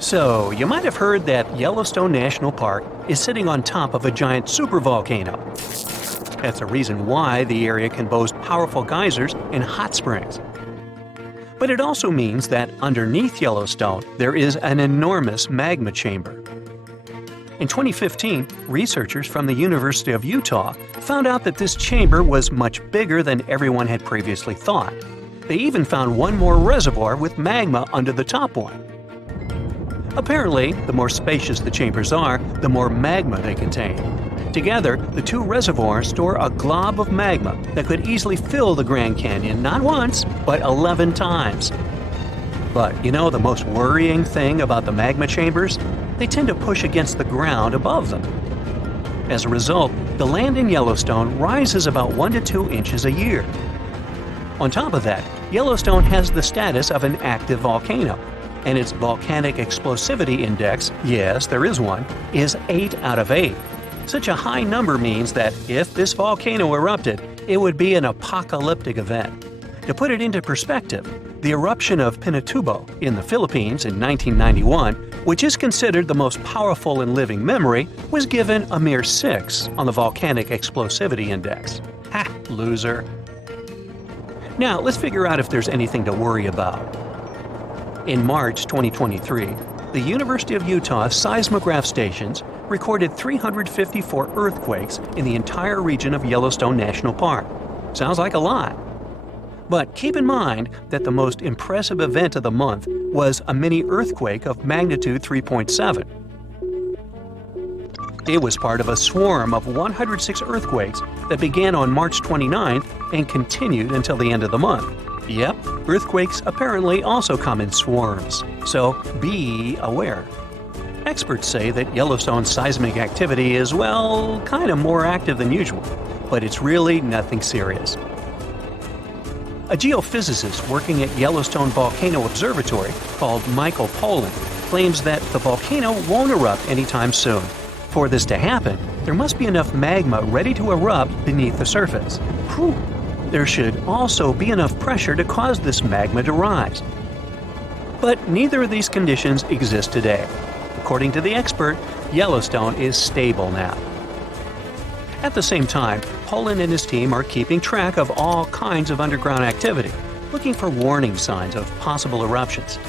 So, you might have heard that Yellowstone National Park is sitting on top of a giant supervolcano. That's the reason why the area can boast powerful geysers and hot springs. But it also means that underneath Yellowstone, there is an enormous magma chamber. In 2015, researchers from the University of Utah found out that this chamber was much bigger than everyone had previously thought. They even found one more reservoir with magma under the top one. Apparently, the more spacious the chambers are, the more magma they contain. Together, the two reservoirs store a glob of magma that could easily fill the Grand Canyon not once, but 11 times. But you know the most worrying thing about the magma chambers? They tend to push against the ground above them. As a result, the land in Yellowstone rises about 1 to 2 inches a year. On top of that, Yellowstone has the status of an active volcano, and its volcanic explosivity index, yes, there is one, is 8 out of 8. Such a high number means that if this volcano erupted, it would be an apocalyptic event. To put it into perspective, the eruption of Pinatubo in the Philippines in 1991, which is considered the most powerful in living memory, was given a mere 6 on the volcanic explosivity index. Ha, loser. Now, let's figure out if there's anything to worry about. In March 2023, the University of Utah seismograph stations recorded 354 earthquakes in the entire region of Yellowstone National Park. Sounds like a lot. But keep in mind that the most impressive event of the month was a mini earthquake of magnitude 3.7. It was part of a swarm of 106 earthquakes that began on March 29th and continued until the end of the month. Yep, earthquakes apparently also come in swarms, so be aware. Experts say that Yellowstone's seismic activity is, well, kind of more active than usual, but it's really nothing serious. A geophysicist working at Yellowstone Volcano Observatory called Michael Pollan claims that the volcano won't erupt anytime soon. For this to happen, there must be enough magma ready to erupt beneath the surface. Whew. There should also be enough pressure to cause this magma to rise. But neither of these conditions exist today. According to the expert, Yellowstone is stable now. At the same time, Pollan and his team are keeping track of all kinds of underground activity, looking for warning signs of possible eruptions.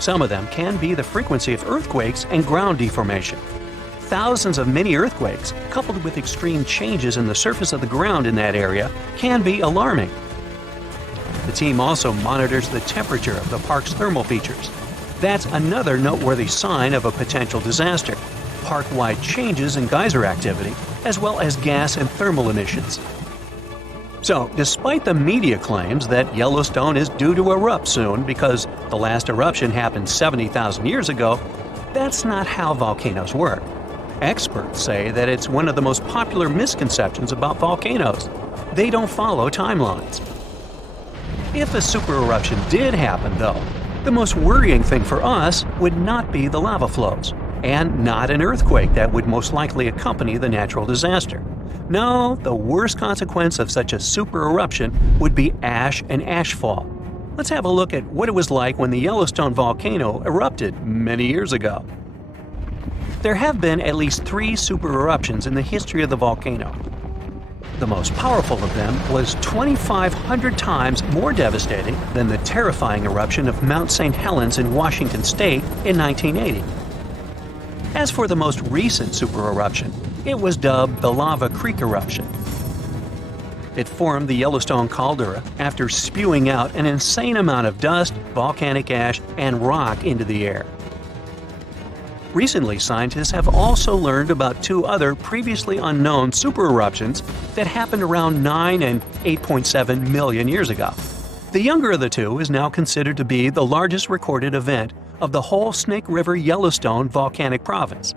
Some of them can be the frequency of earthquakes and ground deformation. Thousands of mini earthquakes, coupled with extreme changes in the surface of the ground in that area, can be alarming. The team also monitors the temperature of the park's thermal features. That's another noteworthy sign of a potential disaster: park-wide changes in geyser activity, as well as gas and thermal emissions. So, despite the media claims that Yellowstone is due to erupt soon because the last eruption happened 70,000 years ago, that's not how volcanoes work. Experts say that it's one of the most popular misconceptions about volcanoes. They don't follow timelines. If a supereruption did happen, though, the most worrying thing for us would not be the lava flows, and not an earthquake that would most likely accompany the natural disaster. No, the worst consequence of such a supereruption would be ash and ashfall. Let's have a look at what it was like when the Yellowstone volcano erupted many years ago. There have been at least 3 supereruptions in the history of the volcano. The most powerful of them was 2,500 times more devastating than the terrifying eruption of Mount St. Helens in Washington state in 1980. As for the most recent supereruption, it was dubbed the Lava Creek eruption. It formed the Yellowstone caldera after spewing out an insane amount of dust, volcanic ash, and rock into the air. Recently, scientists have also learned about 2 other previously unknown supereruptions that happened around 9 and 8.7 million years ago. The younger of the 2 is now considered to be the largest recorded event of the whole Snake River Yellowstone volcanic province.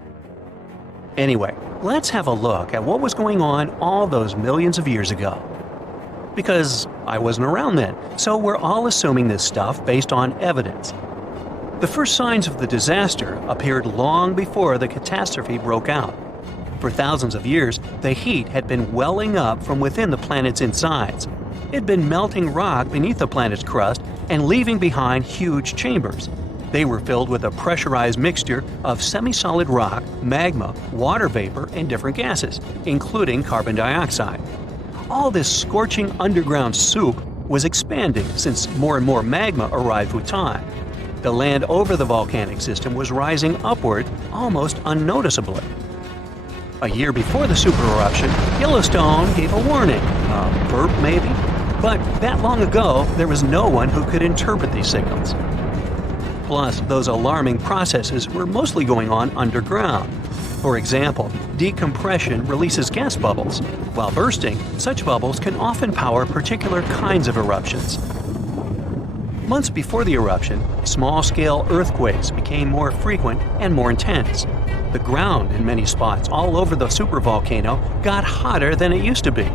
Anyway, let's have a look at what was going on all those millions of years ago. Because I wasn't around then, so we're all assuming this stuff based on evidence. The first signs of the disaster appeared long before the catastrophe broke out. For thousands of years, the heat had been welling up from within the planet's insides. It had been melting rock beneath the planet's crust and leaving behind huge chambers. They were filled with a pressurized mixture of semi-solid rock, magma, water vapor, and different gases, including carbon dioxide. All this scorching underground soup was expanding since more and more magma arrived with time. The land over the volcanic system was rising upward almost unnoticeably. A year before the supereruption, Yellowstone gave a warning, a burp maybe, but that long ago there was no one who could interpret these signals. Plus, those alarming processes were mostly going on underground. For example, decompression releases gas bubbles. While bursting, such bubbles can often power particular kinds of eruptions. Months before the eruption, small-scale earthquakes became more frequent and more intense. The ground in many spots all over the supervolcano got hotter than it used to be.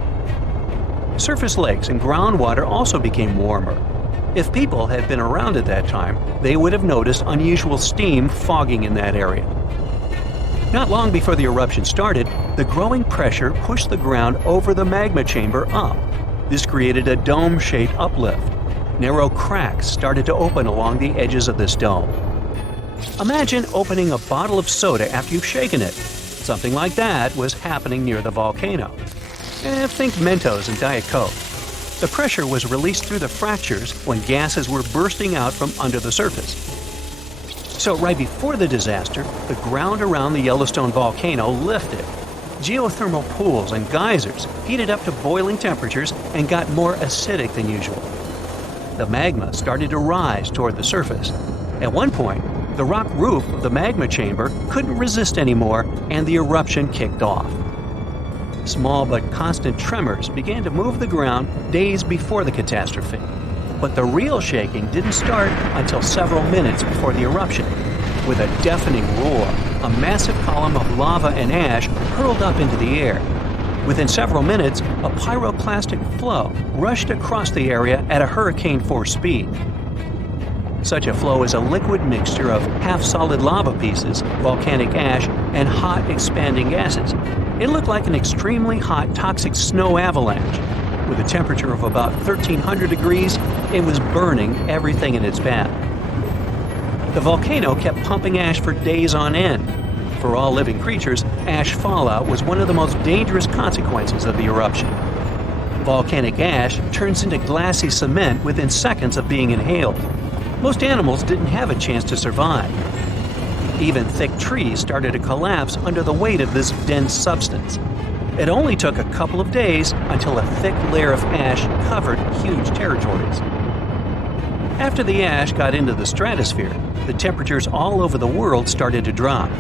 Surface lakes and groundwater also became warmer. If people had been around at that time, they would have noticed unusual steam fogging in that area. Not long before the eruption started, the growing pressure pushed the ground over the magma chamber up. This created a dome-shaped uplift. Narrow cracks started to open along the edges of this dome. Imagine opening a bottle of soda after you've shaken it. Something like that was happening near the volcano. Think Mentos and Diet Coke. The pressure was released through the fractures when gases were bursting out from under the surface. So right before the disaster, the ground around the Yellowstone volcano lifted. Geothermal pools and geysers heated up to boiling temperatures and got more acidic than usual. The magma started to rise toward the surface. At one point, the rock roof of the magma chamber couldn't resist anymore, and the eruption kicked off. Small but constant tremors began to move the ground days before the catastrophe. But the real shaking didn't start until several minutes before the eruption. With a deafening roar, a massive column of lava and ash hurled up into the air. Within several minutes, a pyroclastic flow rushed across the area at a hurricane-force speed. Such a flow is a liquid mixture of half-solid lava pieces, volcanic ash, and hot, expanding gases. It looked like an extremely hot, toxic snow avalanche. With a temperature of about 1,300 degrees, it was burning everything in its path. The volcano kept pumping ash for days on end. For all living creatures, ash fallout was one of the most dangerous consequences of the eruption. Volcanic ash turns into glassy cement within seconds of being inhaled. Most animals didn't have a chance to survive. Even thick trees started to collapse under the weight of this dense substance. It only took a couple of days until a thick layer of ash covered huge territories. After the ash got into the stratosphere, the temperatures all over the world started to drop.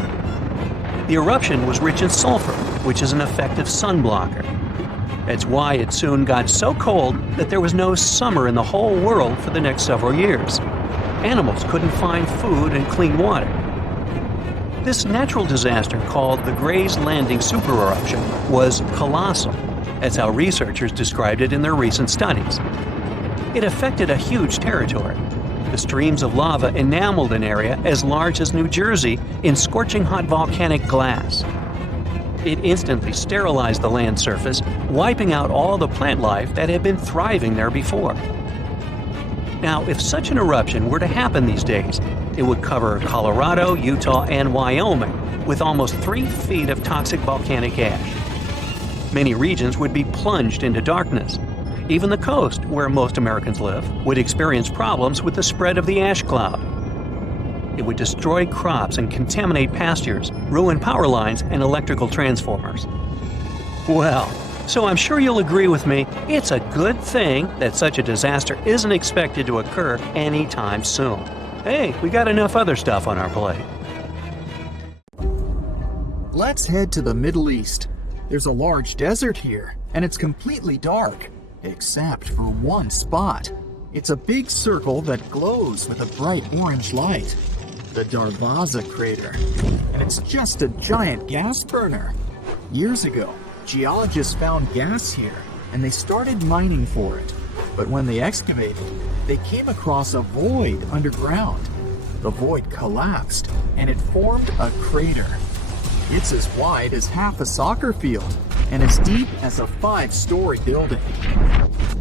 The eruption was rich in sulfur, which is an effective sun blocker. That's why it soon got so cold that there was no summer in the whole world for the next several years. Animals couldn't find food and clean water. This natural disaster, called the Gray's Landing supereruption, was colossal. That's how researchers described it in their recent studies. It affected a huge territory. The streams of lava enameled an area as large as New Jersey in scorching hot volcanic glass. It instantly sterilized the land surface, wiping out all the plant life that had been thriving there before. Now, if such an eruption were to happen these days, it would cover Colorado, Utah, and Wyoming with almost 3 feet of toxic volcanic ash. Many regions would be plunged into darkness. Even the coast, where most Americans live, would experience problems with the spread of the ash cloud. It would destroy crops and contaminate pastures, ruin power lines and electrical transformers. Well, so I'm sure you'll agree with me, it's a good thing that such a disaster isn't expected to occur anytime soon. Hey, we got enough other stuff on our plate. Let's head to the Middle East. There's a large desert here, and it's completely dark. Except for one spot. It's a big circle that glows with a bright orange light. The Darbaza crater. And it's just a giant gas burner. Years ago, geologists found gas here, and they started mining for it. But when they excavated, they came across a void underground. The void collapsed, and it formed a crater. It's as wide as half a soccer field, and as deep as a 5-story building.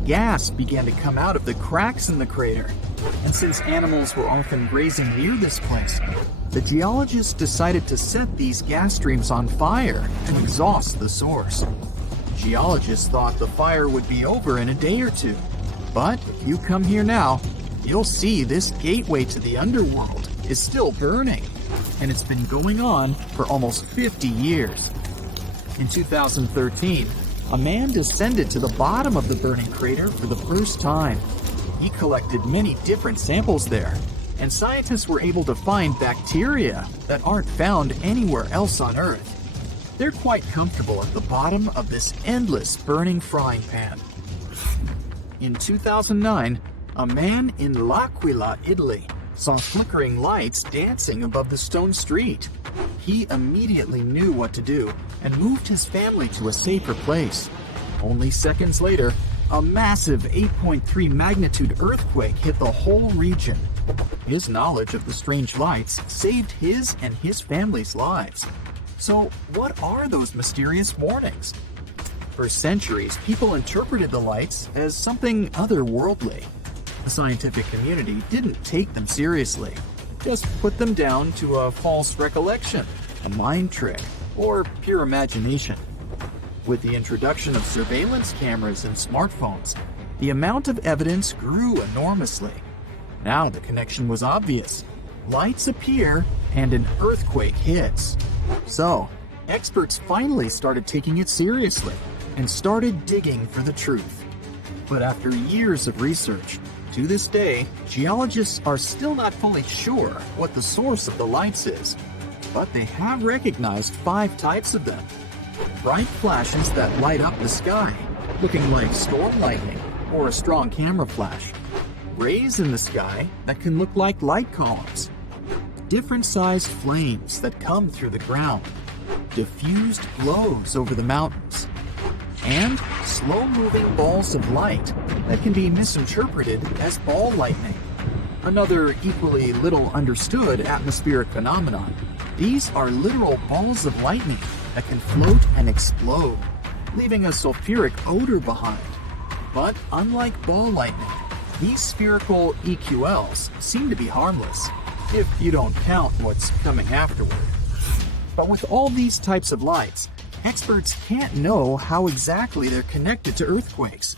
gas began to come out of the cracks in the crater. And since animals were often grazing near this place, the geologists decided to set these gas streams on fire and exhaust the source. Geologists thought the fire would be over in a day or two. But if you come here now, you'll see this gateway to the underworld is still burning, and it's been going on for almost 50 years. In 2013, a man descended to the bottom of the burning crater for the first time. He collected many different samples there, and scientists were able to find bacteria that aren't found anywhere else on Earth. They're quite comfortable at the bottom of this endless burning frying pan. In 2009, a man in L'Aquila, Italy, saw flickering lights dancing above the stone street. He immediately knew what to do and moved his family to a safer place. Only seconds later, a massive 8.3 magnitude earthquake hit the whole region. His knowledge of the strange lights saved his and his family's lives. So, what are those mysterious warnings? For centuries, people interpreted the lights as something otherworldly. The scientific community didn't take them seriously, just put them down to a false recollection, a mind trick, or pure imagination. With the introduction of surveillance cameras and smartphones, the amount of evidence grew enormously. Now the connection was obvious. Lights appear and an earthquake hits. So, experts finally started taking it seriously and started digging for the truth. But after years of research, to this day, geologists are still not fully sure what the source of the lights is. But they have recognized 5 types of them. Bright flashes that light up the sky, looking like storm lightning or a strong camera flash. Rays in the sky that can look like light columns. Different sized flames that come through the ground. Diffused glows over the mountains. And slow-moving balls of light that can be misinterpreted as ball lightning. Another equally little understood atmospheric phenomenon. These are literal balls of lightning that can float and explode, leaving a sulfuric odor behind. But unlike ball lightning, these spherical EQLs seem to be harmless, if you don't count what's coming afterward. But with all these types of lights, experts can't know how exactly they're connected to earthquakes.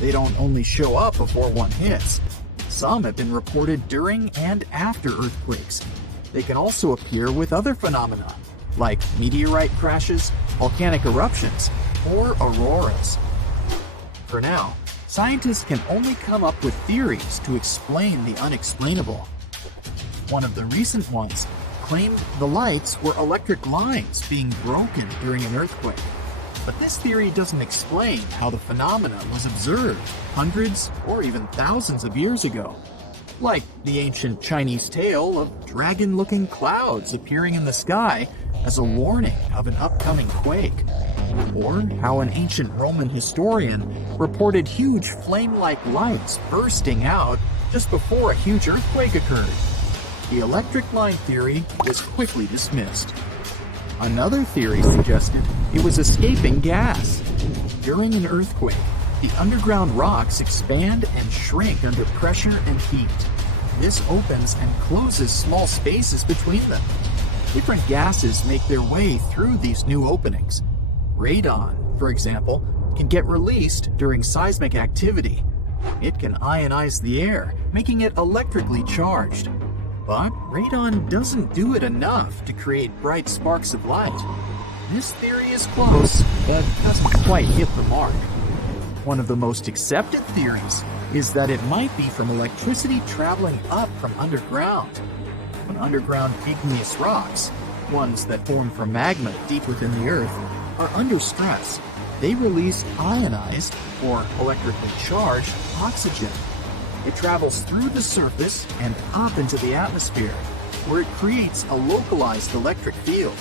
They don't only show up before one hits. Some have been reported during and after earthquakes. They can also appear with other phenomena, like meteorite crashes, volcanic eruptions, or auroras. For now, scientists can only come up with theories to explain the unexplainable. One of the recent ones claimed the lights were electric lines being broken during an earthquake. But this theory doesn't explain how the phenomena was observed hundreds or even thousands of years ago. Like the ancient Chinese tale of dragon-looking clouds appearing in the sky as a warning of an upcoming quake. Or how an ancient Roman historian reported huge flame-like lights bursting out just before a huge earthquake occurred. The electric line theory was quickly dismissed. Another theory suggested it was escaping gas. During an earthquake, the underground rocks expand and shrink under pressure and heat. This opens and closes small spaces between them. Different gases make their way through these new openings. Radon, for example, can get released during seismic activity. It can ionize the air, making it electrically charged. But radon doesn't do it enough to create bright sparks of light. This theory is close, but doesn't quite hit the mark. One of the most accepted theories is that it might be from electricity traveling up from underground. When underground igneous rocks, ones that form from magma deep within the earth, are under stress, they release ionized, or electrically charged, oxygen. It travels through the surface and up into the atmosphere, where it creates a localized electric field.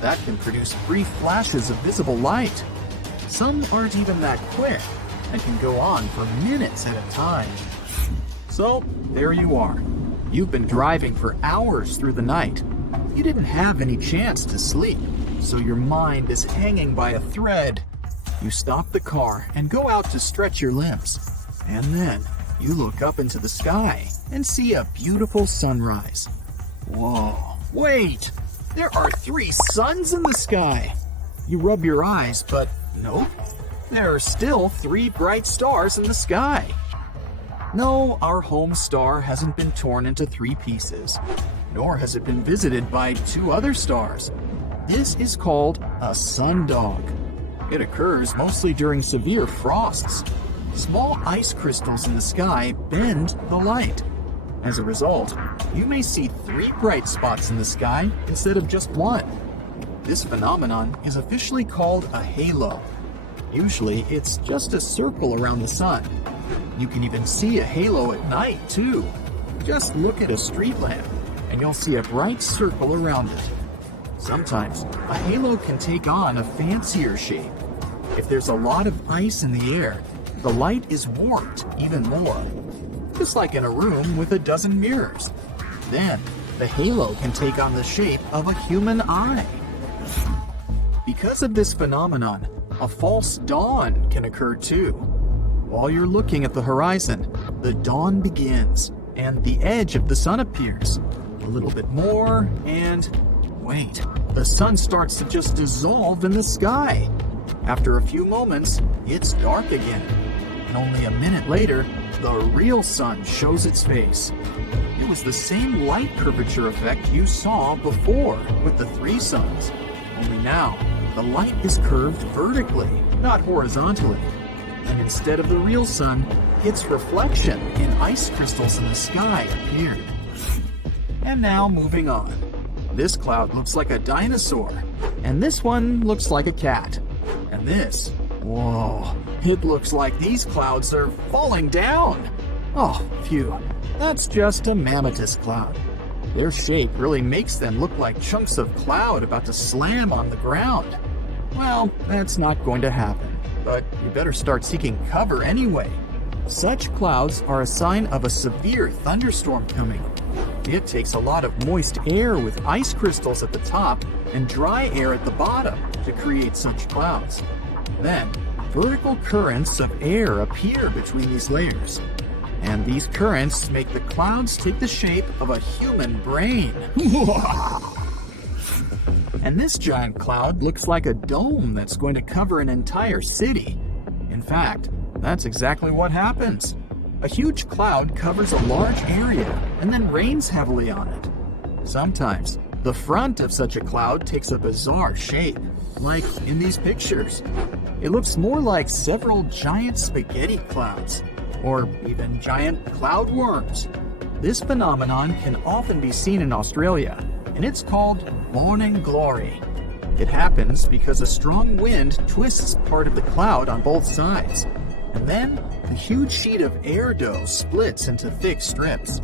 That can produce brief flashes of visible light. Some aren't even that quick, and can go on for minutes at a time. So, there you are. You've been driving for hours through the night. You didn't have any chance to sleep, so your mind is hanging by a thread. You stop the car and go out to stretch your limbs. And then you look up into the sky and see a beautiful sunrise. Whoa, wait! There are 3 suns in the sky! You rub your eyes, but nope. There are still 3 bright stars in the sky. No, our home star hasn't been torn into 3 pieces, nor has it been visited by 2 other stars. This is called a sundog. It occurs mostly during severe frosts. Small ice crystals in the sky bend the light. As a result, you may see 3 bright spots in the sky instead of just 1. This phenomenon is officially called a halo. Usually, it's just a circle around the sun. You can even see a halo at night, too. Just look at a street lamp, and you'll see a bright circle around it. Sometimes, a halo can take on a fancier shape. If there's a lot of ice in the air, the light is warped even more. Just like in a room with a dozen mirrors. Then, the halo can take on the shape of a human eye. Because of this phenomenon, a false dawn can occur too. While you're looking at the horizon, the dawn begins, and the edge of the sun appears. A little bit more, and wait, the sun starts to just dissolve in the sky. After a few moments, it's dark again. And only a minute later, the real sun shows its face. It was the same light curvature effect you saw before with the 3 suns. Only now, the light is curved vertically, not horizontally. And instead of the real sun, its reflection in ice crystals in the sky appeared. And now moving on. This cloud looks like a dinosaur, and this one looks like a cat. And this, whoa, it looks like these clouds are falling down. Oh, phew, that's just a mammatus cloud. Their shape really makes them look like chunks of cloud about to slam on the ground. Well, that's not going to happen, but you better start seeking cover anyway. Such clouds are a sign of a severe thunderstorm coming. It takes a lot of moist air with ice crystals at the top and dry air at the bottom to create such clouds. Then, vertical currents of air appear between these layers. And these currents make the clouds take the shape of a human brain. And this giant cloud looks like a dome that's going to cover an entire city. In fact, that's exactly what happens. A huge cloud covers a large area and then rains heavily on it. Sometimes, the front of such a cloud takes a bizarre shape, like in these pictures. It looks more like several giant spaghetti clouds, or even giant cloud worms. This phenomenon can often be seen in Australia, and it's called morning glory. It happens because a strong wind twists part of the cloud on both sides, and then the huge sheet of air dough splits into thick strips.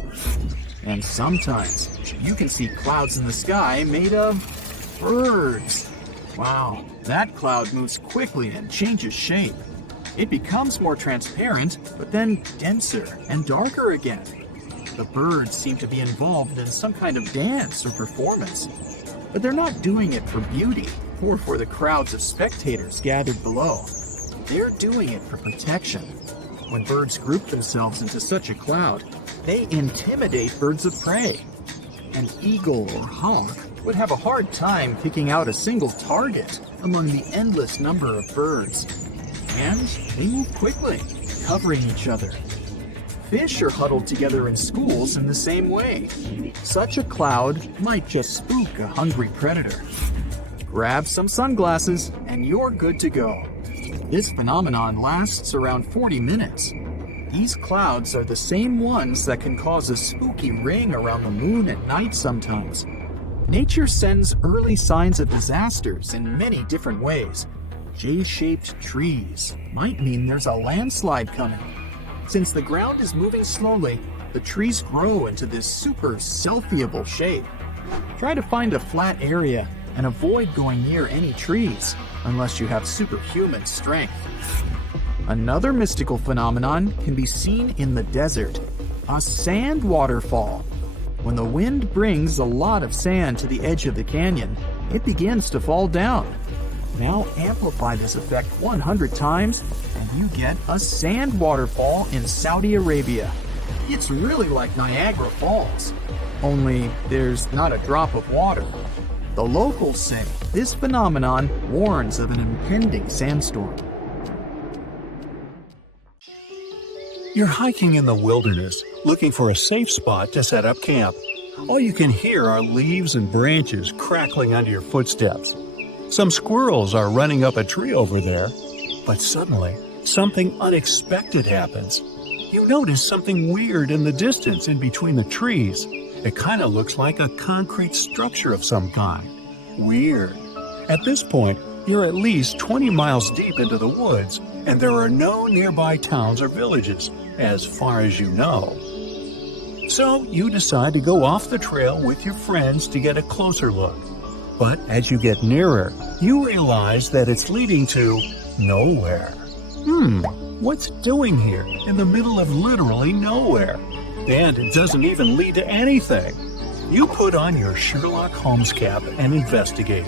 And sometimes you can see clouds in the sky made of birds. Wow, that cloud moves quickly and changes shape. It becomes more transparent, but then denser and darker again. The birds seem to be involved in some kind of dance or performance, but they're not doing it for beauty or for the crowds of spectators gathered below. They're doing it for protection. When birds group themselves into such a cloud, they intimidate birds of prey. An eagle or hawk would have a hard time picking out a single target among the endless number of birds. And they move quickly, covering each other. Fish are huddled together in schools in the same way. Such a cloud might just spook a hungry predator. Grab some sunglasses and you're good to go. This phenomenon lasts around 40 minutes. These clouds are the same ones that can cause a spooky ring around the moon at night sometimes. Nature sends early signs of disasters in many different ways. J-shaped trees might mean there's a landslide coming. Since the ground is moving slowly, the trees grow into this super selfieable shape. Try to find a flat area and avoid going near any trees unless you have superhuman strength. Another mystical phenomenon can be seen in the desert, a sand waterfall. When the wind brings a lot of sand to the edge of the canyon, it begins to fall down. Now amplify this effect 100 times, and you get a sand waterfall in Saudi Arabia. It's really like Niagara Falls, only there's not a drop of water. The locals say this phenomenon warns of an impending sandstorm. You're hiking in the wilderness, looking for a safe spot to set up camp. All you can hear are leaves and branches crackling under your footsteps. Some squirrels are running up a tree over there, but suddenly, something unexpected happens. You notice something weird in the distance in between the trees. It kind of looks like a concrete structure of some kind. Weird. At this point, you're at least 20 miles deep into the woods, and there are no nearby towns or villages, as far as you know. So you decide to go off the trail with your friends to get a closer look. But as you get nearer, you realize that it's leading to nowhere. What's it doing here in the middle of literally nowhere? And it doesn't even lead to anything. You put on your Sherlock Holmes cap and investigate.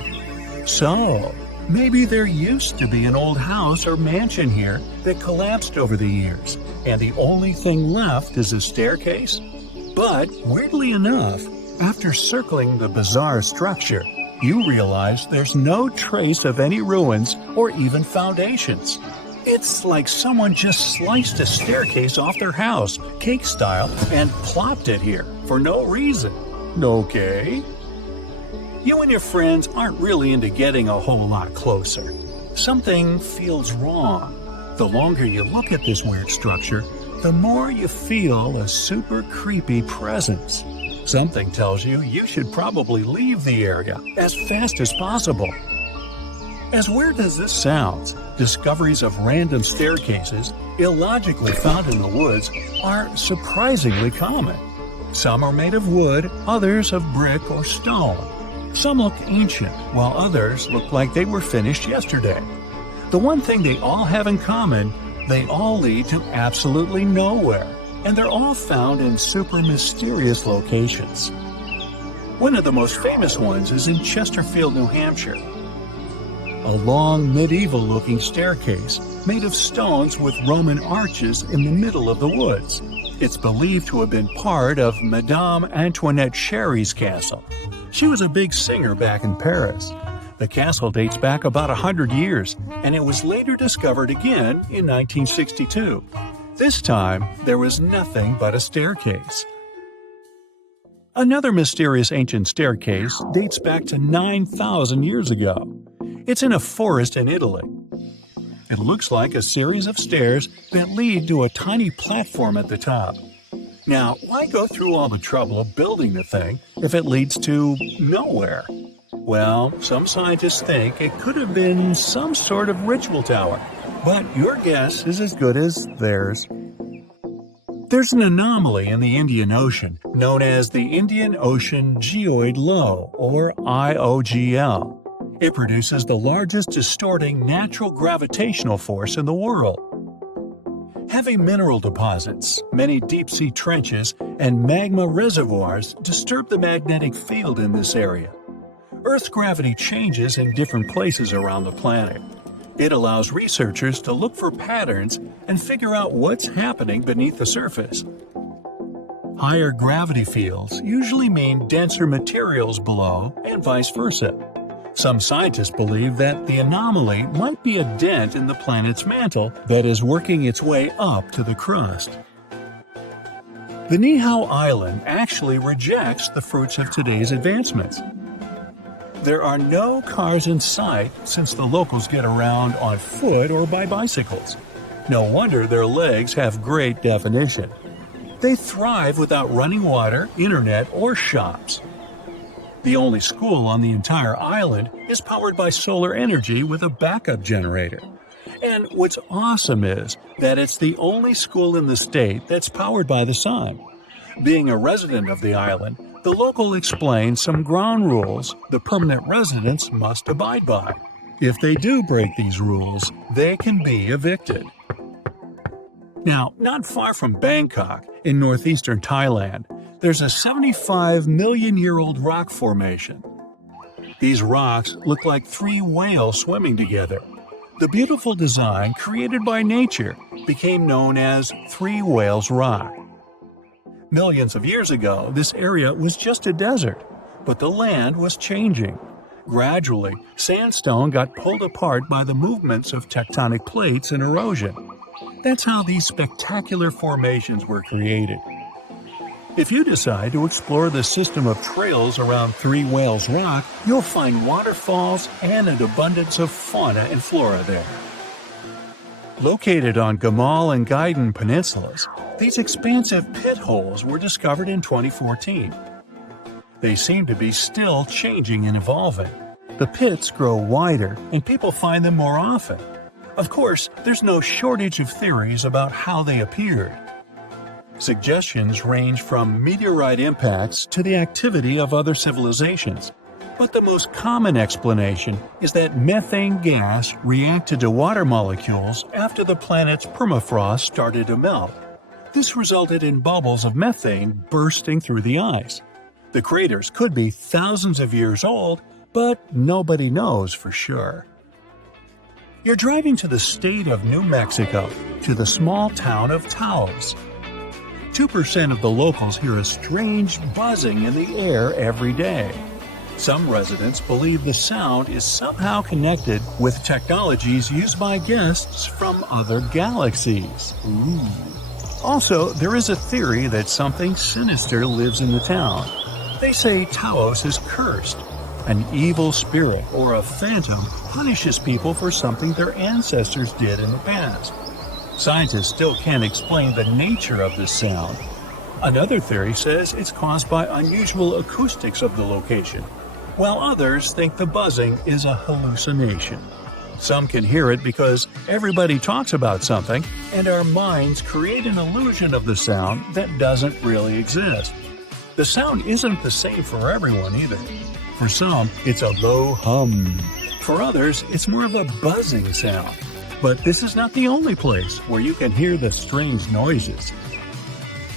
So, maybe there used to be an old house or mansion here that collapsed over the years, and the only thing left is a staircase? But, weirdly enough, after circling the bizarre structure, you realize there's no trace of any ruins or even foundations. It's like someone just sliced a staircase off their house, cake style, and plopped it here for no reason. Okay? You and your friends aren't really into getting a whole lot closer. Something feels wrong. The longer you look at this weird structure, the more you feel a super creepy presence. Something tells you you should probably leave the area as fast as possible. As weird as this sounds, discoveries of random staircases, illogically found in the woods, are surprisingly common. Some are made of wood, others of brick or stone. Some look ancient, while others look like they were finished yesterday. The one thing they all have in common, they all lead to absolutely nowhere, and they're all found in super mysterious locations. One of the most famous ones is in Chesterfield, New Hampshire. A long medieval-looking staircase made of stones with Roman arches in the middle of the woods. It's believed to have been part of Madame Antoinette Cherry's castle. She was a big singer back in Paris. The castle dates back about 100 years, and it was later discovered again in 1962. This time, there was nothing but a staircase. Another mysterious ancient staircase dates back to 9,000 years ago. It's in a forest in Italy. It looks like a series of stairs that lead to a tiny platform at the top. Now, why go through all the trouble of building the thing if it leads to nowhere? Well, some scientists think it could have been some sort of ritual tower, but your guess is as good as theirs. There's an anomaly in the Indian Ocean known as the Indian Ocean Geoid Low, or IOGL. It produces the largest distorting natural gravitational force in the world. Heavy mineral deposits, many deep-sea trenches, and magma reservoirs disturb the magnetic field in this area. Earth's gravity changes in different places around the planet. It allows researchers to look for patterns and figure out what's happening beneath the surface. Higher gravity fields usually mean denser materials below, and vice versa. Some scientists believe that the anomaly might be a dent in the planet's mantle that is working its way up to the crust. The Niihau Island actually rejects the fruits of today's advancements. There are no cars in sight since the locals get around on foot or by bicycles. No wonder their legs have great definition. They thrive without running water, internet, or shops. The only school on the entire island is powered by solar energy with a backup generator. And what's awesome is that it's the only school in the state that's powered by the sun. Being a resident of the island, the local explains some ground rules the permanent residents must abide by. If they do break these rules, they can be evicted. Now, not far from Bangkok, in northeastern Thailand, there's a 75-million-year-old rock formation. These rocks look like three whales swimming together. The beautiful design created by nature became known as Three Whales Rock. Millions of years ago, this area was just a desert, but the land was changing. Gradually, sandstone got pulled apart by the movements of tectonic plates and erosion. That's how these spectacular formations were created. If you decide to explore the system of trails around Three Whales Rock, you'll find waterfalls and an abundance of fauna and flora there. Located on Gamal and Gaiden peninsulas, these expansive pit holes were discovered in 2014. They seem to be still changing and evolving. The pits grow wider and people find them more often. Of course, there's no shortage of theories about how they appeared. Suggestions range from meteorite impacts to the activity of other civilizations. But the most common explanation is that methane gas reacted to water molecules after the planet's permafrost started to melt. This resulted in bubbles of methane bursting through the ice. The craters could be thousands of years old, but nobody knows for sure. You're driving to the state of New Mexico, to the small town of Taos. 2% of the locals hear a strange buzzing in the air every day. Some residents believe the sound is somehow connected with technologies used by guests from other galaxies. Ooh. Also, there is a theory that something sinister lives in the town. They say Taos is cursed. An evil spirit or a phantom punishes people for something their ancestors did in the past. Scientists still can't explain the nature of this sound. Another theory says it's caused by unusual acoustics of the location, while others think the buzzing is a hallucination. Some can hear it because everybody talks about something, and our minds create an illusion of the sound that doesn't really exist. The sound isn't the same for everyone either. For some, it's a low hum. For others, it's more of a buzzing sound. But this is not the only place where you can hear the strange noises.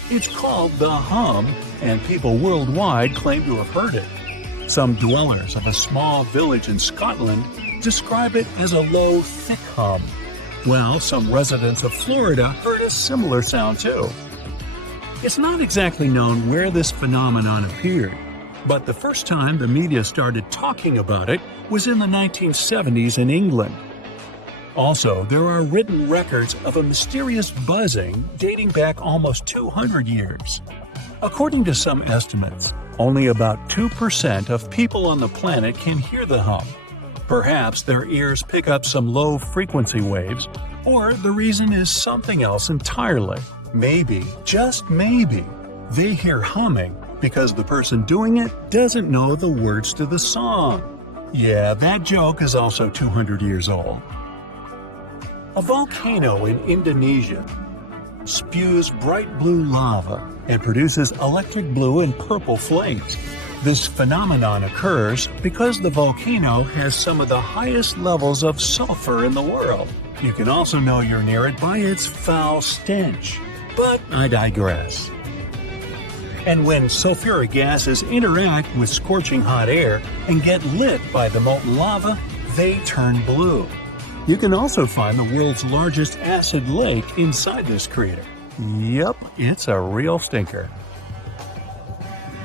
It's called the hum, and people worldwide claim to have heard it. Some dwellers of a small village in Scotland describe it as a low, thick hum, while some residents of Florida heard a similar sound too. It's not exactly known where this phenomenon appeared, but the first time the media started talking about it was in the 1970s in England. Also, there are written records of a mysterious buzzing dating back almost 200 years. According to some estimates, only about 2% of people on the planet can hear the hum. Perhaps their ears pick up some low-frequency waves, or the reason is something else entirely. Maybe, just maybe, they hear humming because the person doing it doesn't know the words to the song. Yeah, that joke is also 200 years old. A volcano in Indonesia spews bright blue lava and produces electric blue and purple flames. This phenomenon occurs because the volcano has some of the highest levels of sulfur in the world. You can also know you're near it by its foul stench. But I digress. And when sulfuric gases interact with scorching hot air and get lit by the molten lava, they turn blue. You can also find the world's largest acid lake inside this crater. Yep, it's a real stinker.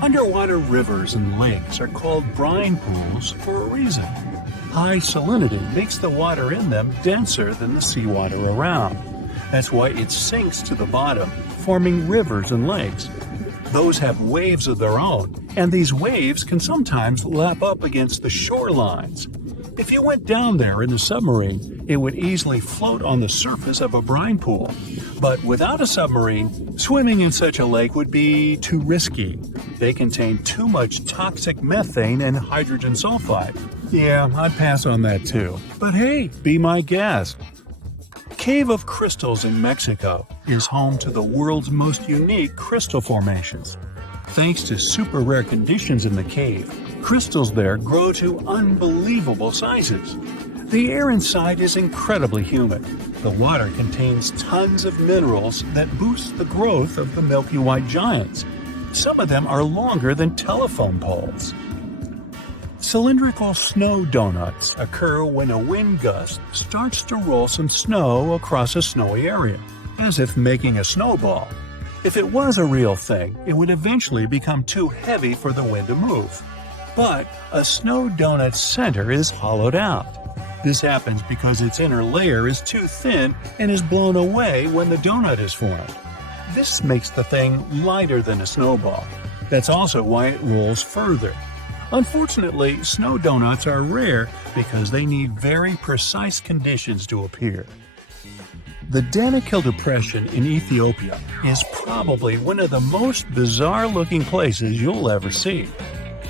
Underwater rivers and lakes are called brine pools for a reason. High salinity makes the water in them denser than the seawater around. That's why it sinks to the bottom, forming rivers and lakes. Those have waves of their own, and these waves can sometimes lap up against the shorelines. If you went down there in a submarine, it would easily float on the surface of a brine pool. But without a submarine, swimming in such a lake would be too risky. They contain too much toxic methane and hydrogen sulfide. Yeah, I'd pass on that too. But hey, be my guest. Cave of Crystals in Mexico is home to the world's most unique crystal formations. Thanks to super rare conditions in the cave, crystals there grow to unbelievable sizes. The air inside is incredibly humid. The water contains tons of minerals that boost the growth of the milky white giants. Some of them are longer than telephone poles. Cylindrical snow donuts occur when a wind gust starts to roll some snow across a snowy area, as if making a snowball. If it was a real thing, it would eventually become too heavy for the wind to move. But a snow donut's center is hollowed out. This happens because its inner layer is too thin and is blown away when the donut is formed. This makes the thing lighter than a snowball. That's also why it rolls further. Unfortunately, snow donuts are rare because they need very precise conditions to appear. The Danakil Depression in Ethiopia is probably one of the most bizarre-looking places you'll ever see.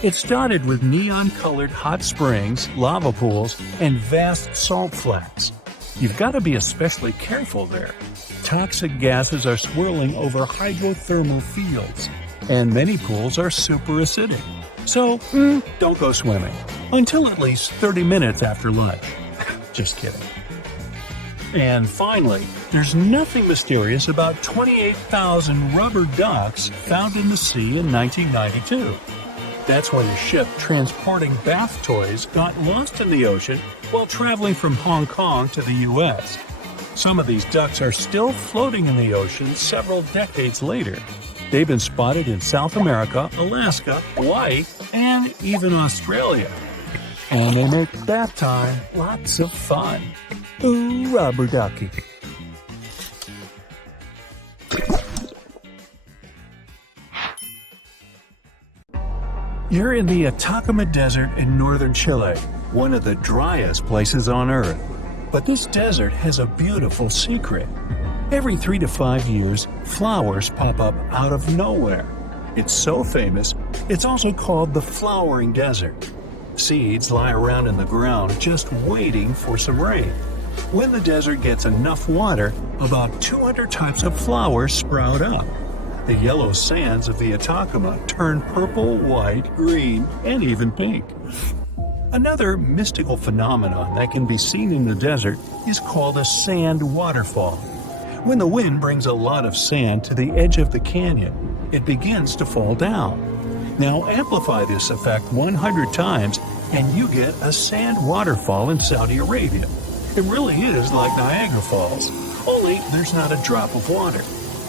It started with neon-colored hot springs, lava pools, and vast salt flats. You've got to be especially careful there. Toxic gases are swirling over hydrothermal fields, and many pools are super acidic. So, don't go swimming until at least 30 minutes after lunch. Just kidding. And finally, there's nothing mysterious about 28,000 rubber ducks found in the sea in 1992. That's when a ship transporting bath toys got lost in the ocean while traveling from Hong Kong to the U.S. Some of these ducks are still floating in the ocean several decades later. They've been spotted in South America, Alaska, Hawaii, and even Australia. And they make bath time lots of fun. Ooh, rubber ducky. You're in the Atacama Desert in northern Chile, one of the driest places on Earth. But this desert has a beautiful secret. Every 3 to 5 years, flowers pop up out of nowhere. It's so famous, it's also called the flowering desert. Seeds lie around in the ground just waiting for some rain. When the desert gets enough water, about 200 types of flowers sprout up. The yellow sands of the Atacama turn purple, white, green, and even pink. Another mystical phenomenon that can be seen in the desert is called a sand waterfall. When the wind brings a lot of sand to the edge of the canyon, it begins to fall down. Now amplify this effect 100 times and you get a sand waterfall in Saudi Arabia. It really is like Niagara Falls, only there's not a drop of water.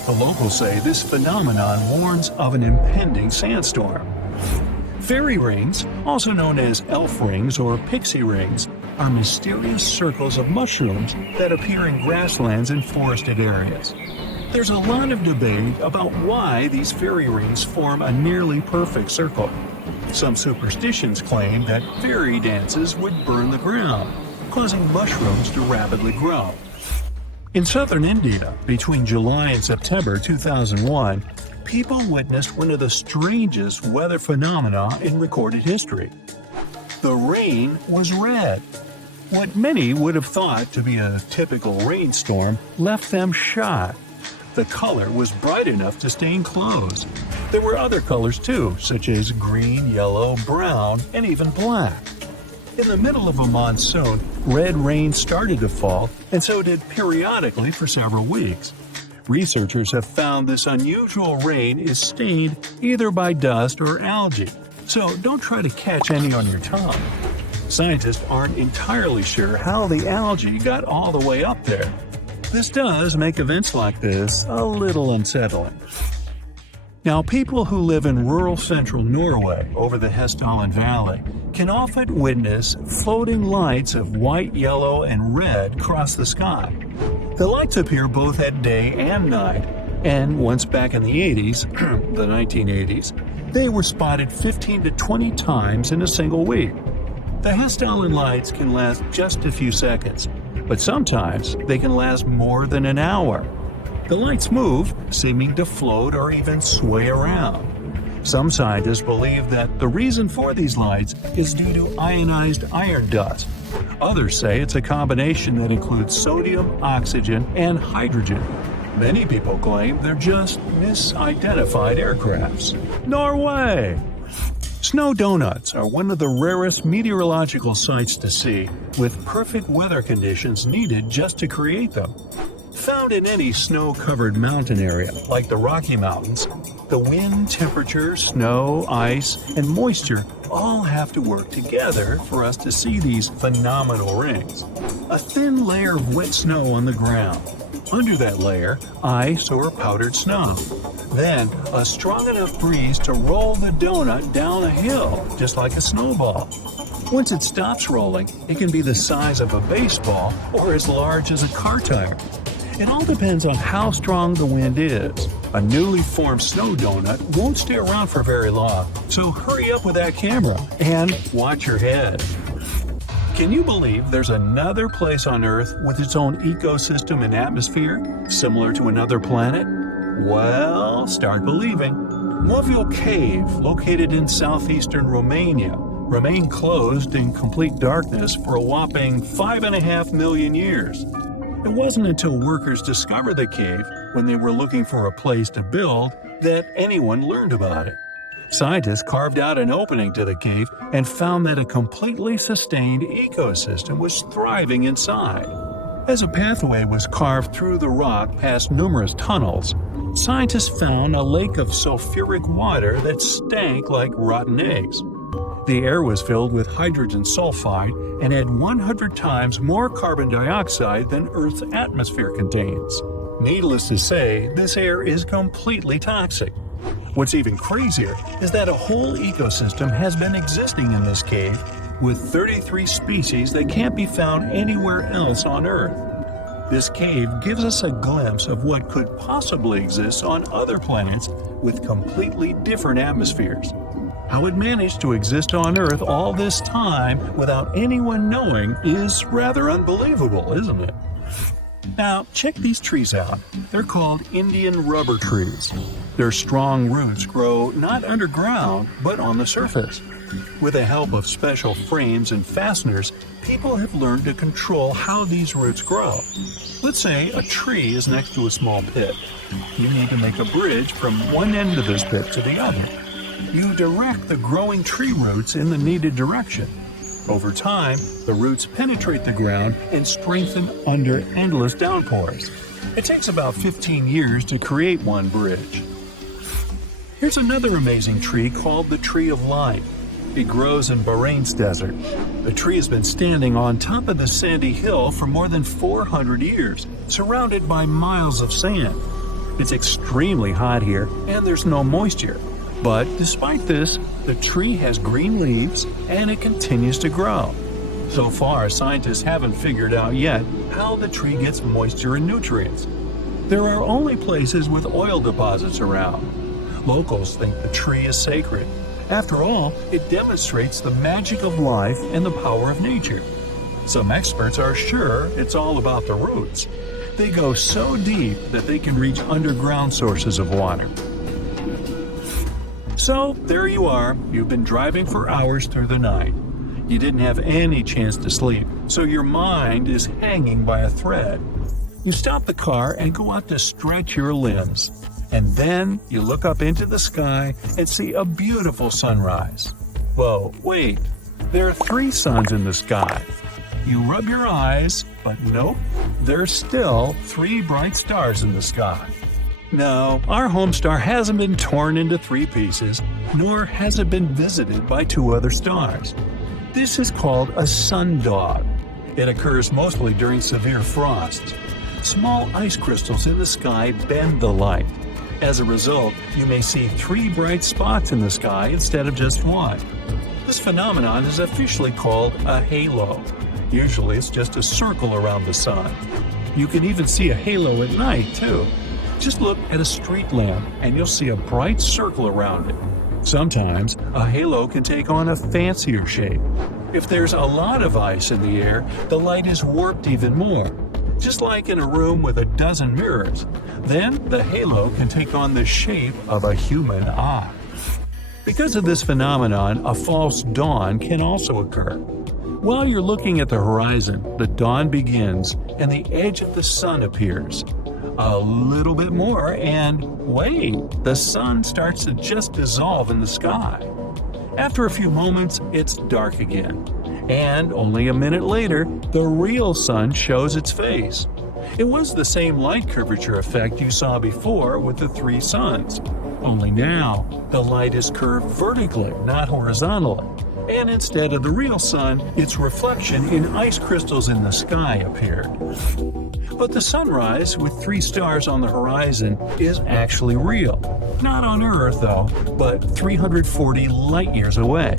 The locals say this phenomenon warns of an impending sandstorm. Fairy rings, also known as elf rings or pixie rings, are mysterious circles of mushrooms that appear in grasslands and forested areas. There's a lot of debate about why these fairy rings form a nearly perfect circle. Some superstitions claim that fairy dances would burn the ground, causing mushrooms to rapidly grow. In southern India, between July and September 2001, people witnessed one of the strangest weather phenomena in recorded history. The rain was red. What many would have thought to be a typical rainstorm left them shocked. The color was bright enough to stain clothes. There were other colors too, such as green, yellow, brown, and even black. In the middle of a monsoon, red rain started to fall, and so did periodically for several weeks. Researchers have found this unusual rain is stained either by dust or algae, so don't try to catch any on your tongue. Scientists aren't entirely sure how the algae got all the way up there. This does make events like this a little unsettling. Now, people who live in rural central Norway over the Hessdalen Valley can often witness floating lights of white, yellow, and red cross the sky. The lights appear both at day and night, and once back in the 80s, the 1980s, they were spotted 15 to 20 times in a single week. The Hessdalen lights can last just a few seconds, but sometimes they can last more than an hour. The lights move, seeming to float or even sway around. Some scientists believe that the reason for these lights is due to ionized iron dust. Others say it's a combination that includes sodium, oxygen, and hydrogen. Many people claim they're just misidentified aircrafts. Norway! Snow donuts are one of the rarest meteorological sights to see, with perfect weather conditions needed just to create them. Found in any snow-covered mountain area, like the Rocky Mountains, the wind, temperature, snow, ice, and moisture all have to work together for us to see these phenomenal rings. A thin layer of wet snow on the ground. Under that layer, ice or powdered snow. Then, a strong enough breeze to roll the donut down a hill, just like a snowball. Once it stops rolling, it can be the size of a baseball or as large as a car tire. It all depends on how strong the wind is. A newly formed snow donut won't stay around for very long, so hurry up with that camera and watch your head. Can you believe there's another place on Earth with its own ecosystem and atmosphere, similar to another planet? Well, start believing. Movile Cave, located in southeastern Romania, remained closed in complete darkness for a whopping 5.5 million years. It wasn't until workers discovered the cave, when they were looking for a place to build, that anyone learned about it. Scientists carved out an opening to the cave and found that a completely sustained ecosystem was thriving inside. As a pathway was carved through the rock past numerous tunnels, scientists found a lake of sulfuric water that stank like rotten eggs. The air was filled with hydrogen sulfide and had 100 times more carbon dioxide than Earth's atmosphere contains. Needless to say, this air is completely toxic. What's even crazier is that a whole ecosystem has been existing in this cave, with 33 species that can't be found anywhere else on Earth. This cave gives us a glimpse of what could possibly exist on other planets with completely different atmospheres. How it managed to exist on Earth all this time without anyone knowing is rather unbelievable, isn't it? Now, check these trees out. They're called Indian rubber trees. Their strong roots grow not underground, but on the surface. With the help of special frames and fasteners, people have learned to control how these roots grow. Let's say a tree is next to a small pit. You need to make a bridge from one end of this pit to the other. You direct the growing tree roots in the needed direction. Over time, the roots penetrate the ground and strengthen under endless downpours. It takes about 15 years to create one bridge. Here's another amazing tree called the Tree of Life. It grows in Bahrain's desert. The tree has been standing on top of the sandy hill for more than 400 years, surrounded by miles of sand. It's extremely hot here, and there's no moisture. But despite this, the tree has green leaves and it continues to grow. So far, scientists haven't figured out yet how the tree gets moisture and nutrients. There are only places with oil deposits around. Locals think the tree is sacred. After all, it demonstrates the magic of life and the power of nature. Some experts are sure it's all about the roots. They go so deep that they can reach underground sources of water. So, there you are. You've been driving for hours through the night. You didn't have any chance to sleep, so your mind is hanging by a thread. You stop the car and go out to stretch your limbs. And then you look up into the sky and see a beautiful sunrise. Whoa, wait, there are 3 suns in the sky. You rub your eyes, but nope, there's still 3 bright stars in the sky. No, our home star hasn't been torn into 3 pieces, nor has it been visited by 2 other stars. This is called a sundog. It occurs mostly during severe frosts. Small ice crystals in the sky bend the light. As a result, you may see 3 bright spots in the sky instead of just 1. This phenomenon is officially called a halo. Usually it's just a circle around the sun. You can even see a halo at night, too. Just look at a street lamp and you'll see a bright circle around it. Sometimes, a halo can take on a fancier shape. If there's a lot of ice in the air, the light is warped even more. Just like in a room with a dozen mirrors. Then, the halo can take on the shape of a human eye. Because of this phenomenon, a false dawn can also occur. While you're looking at the horizon, the dawn begins and the edge of the sun appears. A little bit more and wait, the sun starts to just dissolve in the sky. After a few moments, it's dark again. And only a minute later, the real sun shows its face. It was the same light curvature effect you saw before with the 3 suns. Only now, the light is curved vertically, not horizontally. and instead of the real sun, its reflection in ice crystals in the sky appeared. But the sunrise with 3 stars on the horizon is actually real. Not on Earth, though, but 340 light-years away.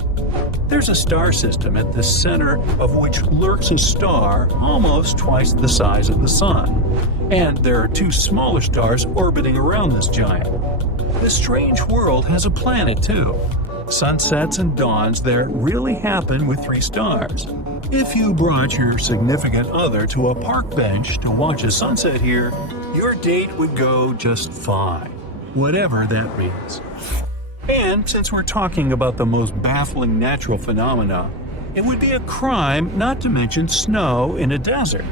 There's a star system at the center of which lurks a star almost twice the size of the sun. And there are 2 smaller stars orbiting around this giant. This strange world has a planet, too. Sunsets and dawns there really happen with 3 stars. If you brought your significant other to a park bench to watch a sunset here, your date would go just fine, whatever that means. And since we're talking about the most baffling natural phenomena, it would be a crime not to mention snow in a desert.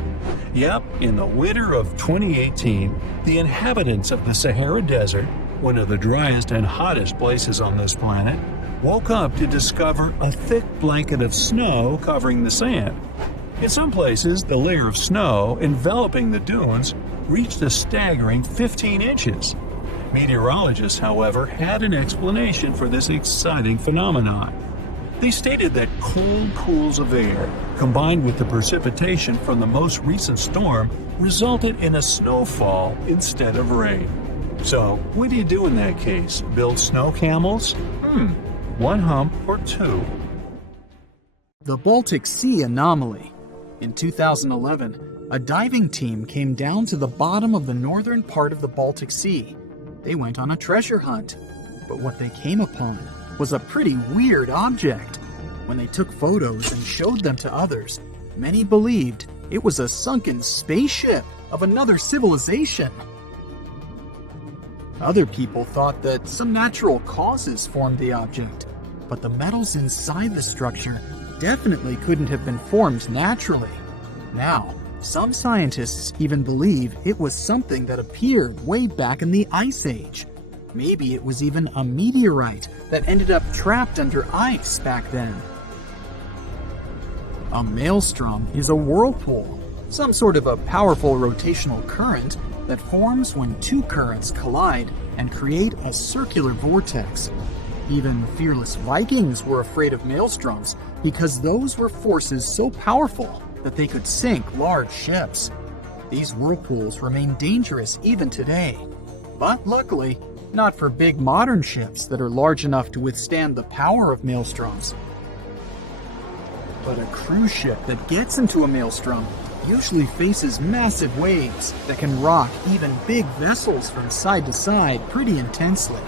Yep, in the winter of 2018, the inhabitants of the Sahara Desert, one of the driest and hottest places on this planet, woke up to discover a thick blanket of snow covering the sand. In some places, the layer of snow enveloping the dunes reached a staggering 15 inches. Meteorologists, however, had an explanation for this exciting phenomenon. They stated that cold pools of air, combined with the precipitation from the most recent storm, resulted in a snowfall instead of rain. So, what do you do in that case? Build snow camels? 1 hump or 2. The Baltic Sea anomaly. In 2011, a diving team came down to the bottom of the northern part of the Baltic Sea. They went on a treasure hunt, but what they came upon was a pretty weird object. When they took photos and showed them to others, many believed it was a sunken spaceship of another civilization. Other people thought that some natural causes formed the object, but the metals inside the structure definitely couldn't have been formed naturally. Now, some scientists even believe it was something that appeared way back in the Ice Age. Maybe it was even a meteorite that ended up trapped under ice back then. A maelstrom is a whirlpool, some sort of a powerful rotational current that forms when 2 currents collide and create a circular vortex. Even fearless Vikings were afraid of maelstroms because those were forces so powerful that they could sink large ships. These whirlpools remain dangerous even today, but luckily, not for big modern ships that are large enough to withstand the power of maelstroms. But a cruise ship that gets into a maelstrom usually faces massive waves that can rock even big vessels from side to side pretty intensely.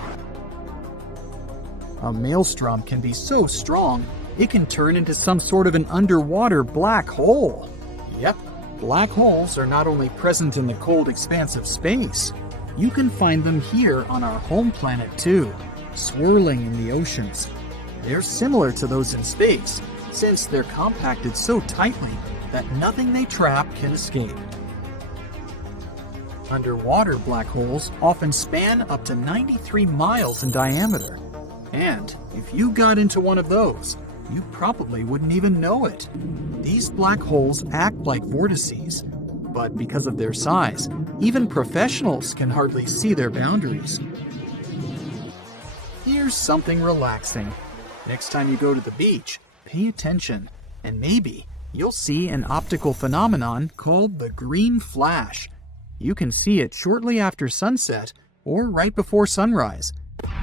A maelstrom can be so strong, it can turn into some sort of an underwater black hole. Yep, black holes are not only present in the cold expanse of space, you can find them here on our home planet too, swirling in the oceans. They're similar to those in space, since they're compacted so tightly that nothing they trap can escape. Underwater black holes often span up to 93 miles in diameter. And if you got into one of those, you probably wouldn't even know it. These black holes act like vortices, but because of their size, even professionals can hardly see their boundaries. Here's something relaxing. Next time you go to the beach, pay attention, and maybe you'll see an optical phenomenon called the green flash. You can see it shortly after sunset or right before sunrise.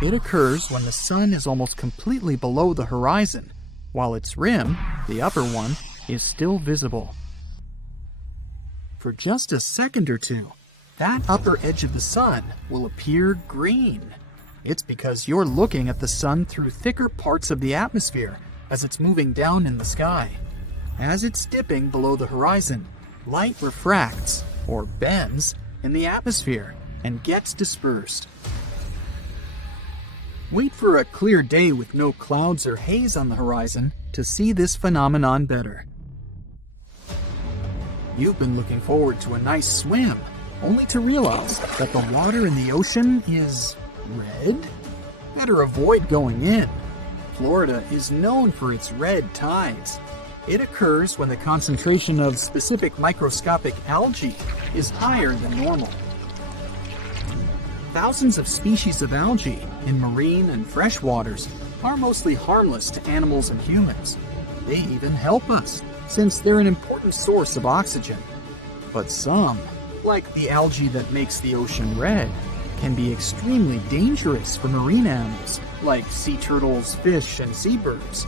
It occurs when the sun is almost completely below the horizon, while its rim, the upper one, is still visible. For just a second or two, that upper edge of the sun will appear green. It's because you're looking at the sun through thicker parts of the atmosphere as it's moving down in the sky. As it's dipping below the horizon, light refracts, or bends, in the atmosphere and gets dispersed. Wait for a clear day with no clouds or haze on the horizon to see this phenomenon better. You've been looking forward to a nice swim, only to realize that the water in the ocean is red? Better avoid going in. Florida is known for its red tides. It occurs when the concentration of specific microscopic algae is higher than normal. Thousands of species of algae in marine and fresh waters are mostly harmless to animals and humans. They even help us, since they're an important source of oxygen. But some, like the algae that makes the ocean red, can be extremely dangerous for marine animals, like sea turtles, fish, and seabirds.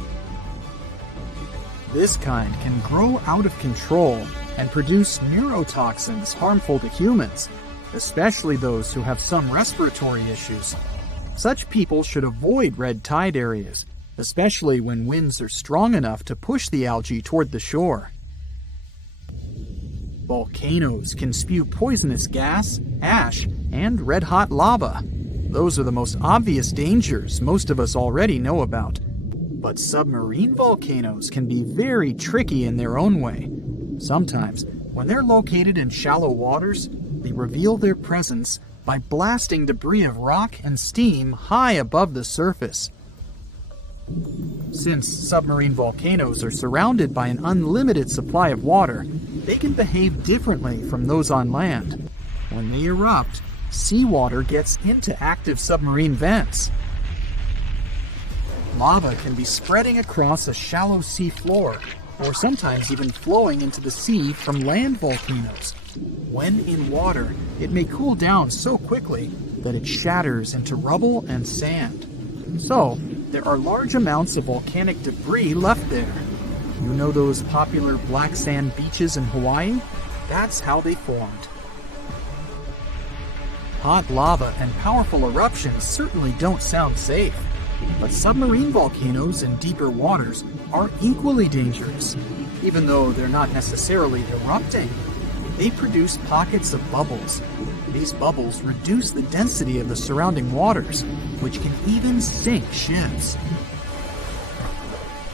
This kind can grow out of control and produce neurotoxins harmful to humans, especially those who have some respiratory issues. Such people should avoid red tide areas, especially when winds are strong enough to push the algae toward the shore. Volcanoes can spew poisonous gas, ash, and red-hot lava. Those are the most obvious dangers most of us already know about. But submarine volcanoes can be very tricky in their own way. Sometimes, when they're located in shallow waters, they reveal their presence by blasting debris of rock and steam high above the surface. Since submarine volcanoes are surrounded by an unlimited supply of water, they can behave differently from those on land. When they erupt, seawater gets into active submarine vents. Lava can be spreading across a shallow sea floor, or sometimes even flowing into the sea from land volcanoes. When in water, it may cool down so quickly that it shatters into rubble and sand. So, there are large amounts of volcanic debris left there. You know those popular black sand beaches in Hawaii? That's how they formed. Hot lava and powerful eruptions certainly don't sound safe, but submarine volcanoes in deeper waters are equally dangerous. Even though they're not necessarily erupting, they produce pockets of bubbles. These bubbles reduce the density of the surrounding waters, which can even sink ships.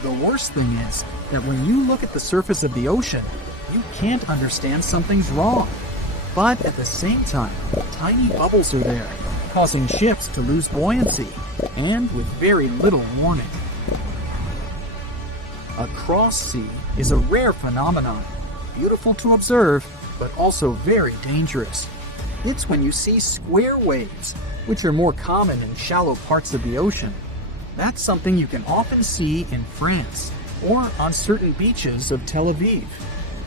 The worst thing is that when you look at the surface of the ocean, you can't understand something's wrong. But at the same time, tiny bubbles are there, causing ships to lose buoyancy, and with very little warning. A cross sea is a rare phenomenon, beautiful to observe, but also very dangerous. It's when you see square waves, which are more common in shallow parts of the ocean. That's something you can often see in France or on certain beaches of Tel Aviv,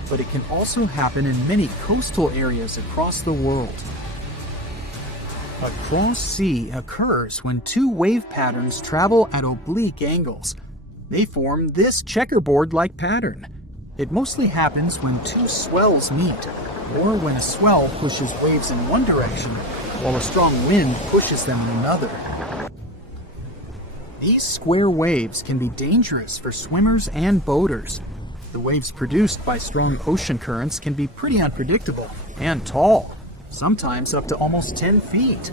but it can also happen in many coastal areas across the world. A cross sea occurs when two wave patterns travel at oblique angles. They form this checkerboard-like pattern. It mostly happens when two swells meet, or when a swell pushes waves in one direction while a strong wind pushes them in another. These square waves can be dangerous for swimmers and boaters. The waves produced by strong ocean currents can be pretty unpredictable and tall, sometimes up to almost 10 feet.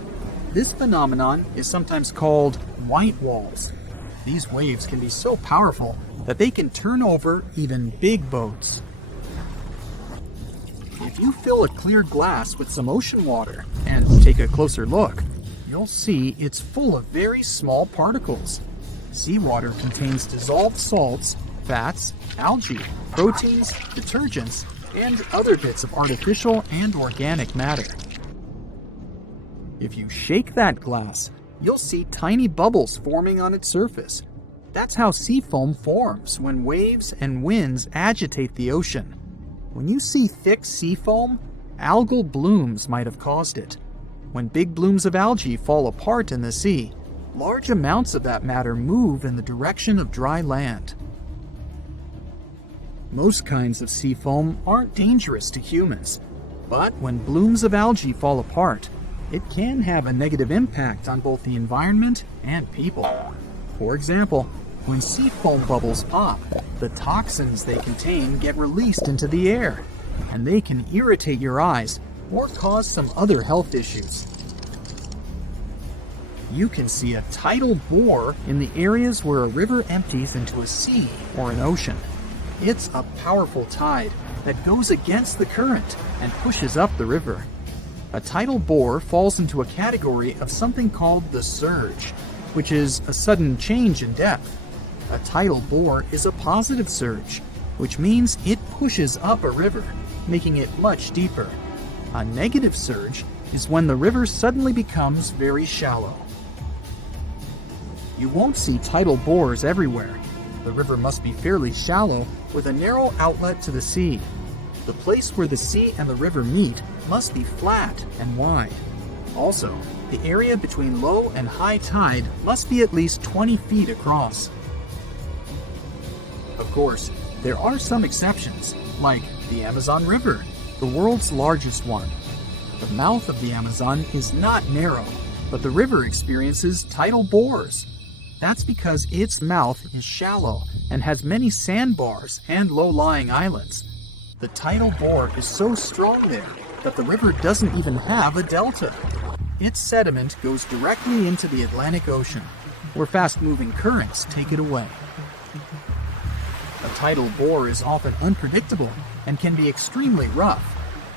This phenomenon is sometimes called white walls. These waves can be so powerful that they can turn over even big boats. If you fill a clear glass with some ocean water and take a closer look, you'll see it's full of very small particles. Seawater contains dissolved salts, fats, algae, proteins, detergents, and other bits of artificial and organic matter. If you shake that glass, you'll see tiny bubbles forming on its surface. That's how sea foam forms when waves and winds agitate the ocean. When you see thick sea foam, algal blooms might have caused it. When big blooms of algae fall apart in the sea, large amounts of that matter move in the direction of dry land. Most kinds of sea foam aren't dangerous to humans, but when blooms of algae fall apart, it can have a negative impact on both the environment and people. For example, when sea foam bubbles pop, the toxins they contain get released into the air, and they can irritate your eyes or cause some other health issues. You can see a tidal bore in the areas where a river empties into a sea or an ocean. It's a powerful tide that goes against the current and pushes up the river. A tidal bore falls into a category of something called the surge, which is a sudden change in depth. A tidal bore is a positive surge, which means it pushes up a river, making it much deeper. A negative surge is when the river suddenly becomes very shallow. You won't see tidal bores everywhere. The river must be fairly shallow with a narrow outlet to the sea. The place where the sea and the river meet must be flat and wide. Also, the area between low and high tide must be at least 20 feet across. Of course, there are some exceptions, like the Amazon River, the world's largest one. The mouth of the Amazon is not narrow, but the river experiences tidal bores. That's because its mouth is shallow and has many sandbars and low-lying islands. The tidal bore is so strong there that the river doesn't even have a delta. Its sediment goes directly into the Atlantic Ocean, where fast-moving currents take it away. A tidal bore is often unpredictable and can be extremely rough.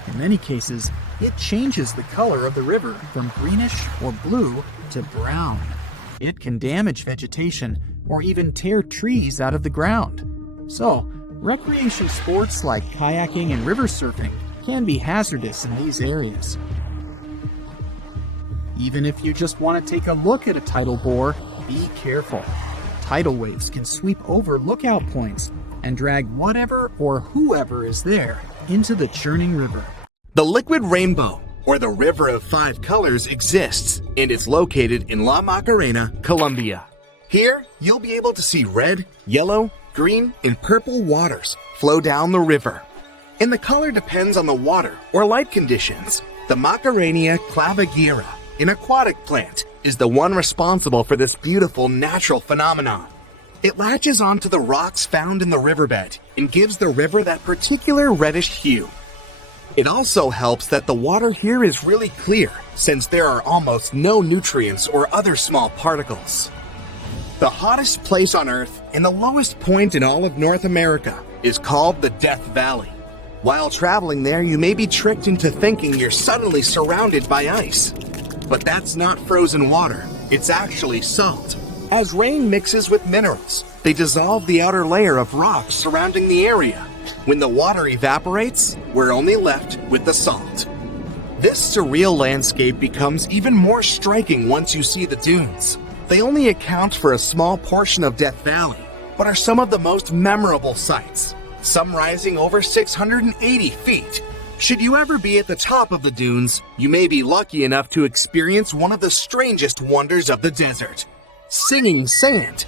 In many cases, it changes the color of the river from greenish or blue to brown. It can damage vegetation or even tear trees out of the ground. So, recreation sports like kayaking and river surfing can be hazardous in these areas. Even if you just want to take a look at a tidal bore, be careful. Tidal waves can sweep over lookout points and drag whatever or whoever is there into the churning river. The liquid rainbow, or the River of Five Colors, exists, and it's located in La Macarena, Colombia. Here, you'll be able to see red, yellow, green, and purple waters flow down the river. And the color depends on the water or light conditions. The Macarenia clavigira, an aquatic plant, is the one responsible for this beautiful natural phenomenon. It latches onto the rocks found in the riverbed and gives the river that particular reddish hue. It also helps that the water here is really clear, since there are almost no nutrients or other small particles. The hottest place on Earth and the lowest point in all of North America is called the Death Valley. While traveling there, you may be tricked into thinking you're suddenly surrounded by ice. But that's not frozen water, it's actually salt. As rain mixes with minerals, they dissolve the outer layer of rocks surrounding the area. When the water evaporates, we're only left with the salt. This surreal landscape becomes even more striking once you see the dunes. They only account for a small portion of Death Valley, but are some of the most memorable sights, some rising over 680 feet. Should you ever be at the top of the dunes, you may be lucky enough to experience one of the strangest wonders of the desert: singing sand.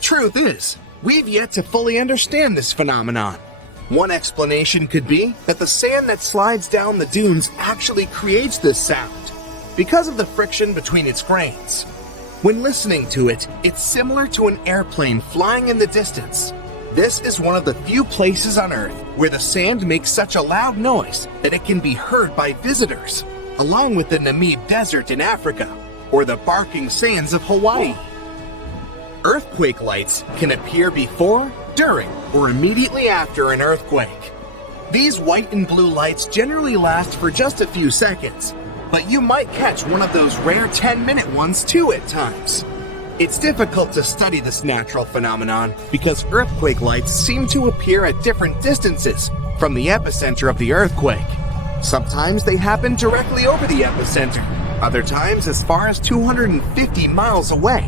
Truth is, we've yet to fully understand this phenomenon. One explanation could be that the sand that slides down the dunes actually creates this sound because of the friction between its grains. When listening to it, it's similar to an airplane flying in the distance. This is one of the few places on Earth where the sand makes such a loud noise that it can be heard by visitors, along with the Namib Desert in Africa or the barking sands of Hawaii. Earthquake lights can appear before, during, or immediately after an earthquake. These white and blue lights generally last for just a few seconds, but you might catch one of those rare 10-minute ones too at times. It's difficult to study this natural phenomenon because earthquake lights seem to appear at different distances from the epicenter of the earthquake. Sometimes they happen directly over the epicenter, other times as far as 250 miles away.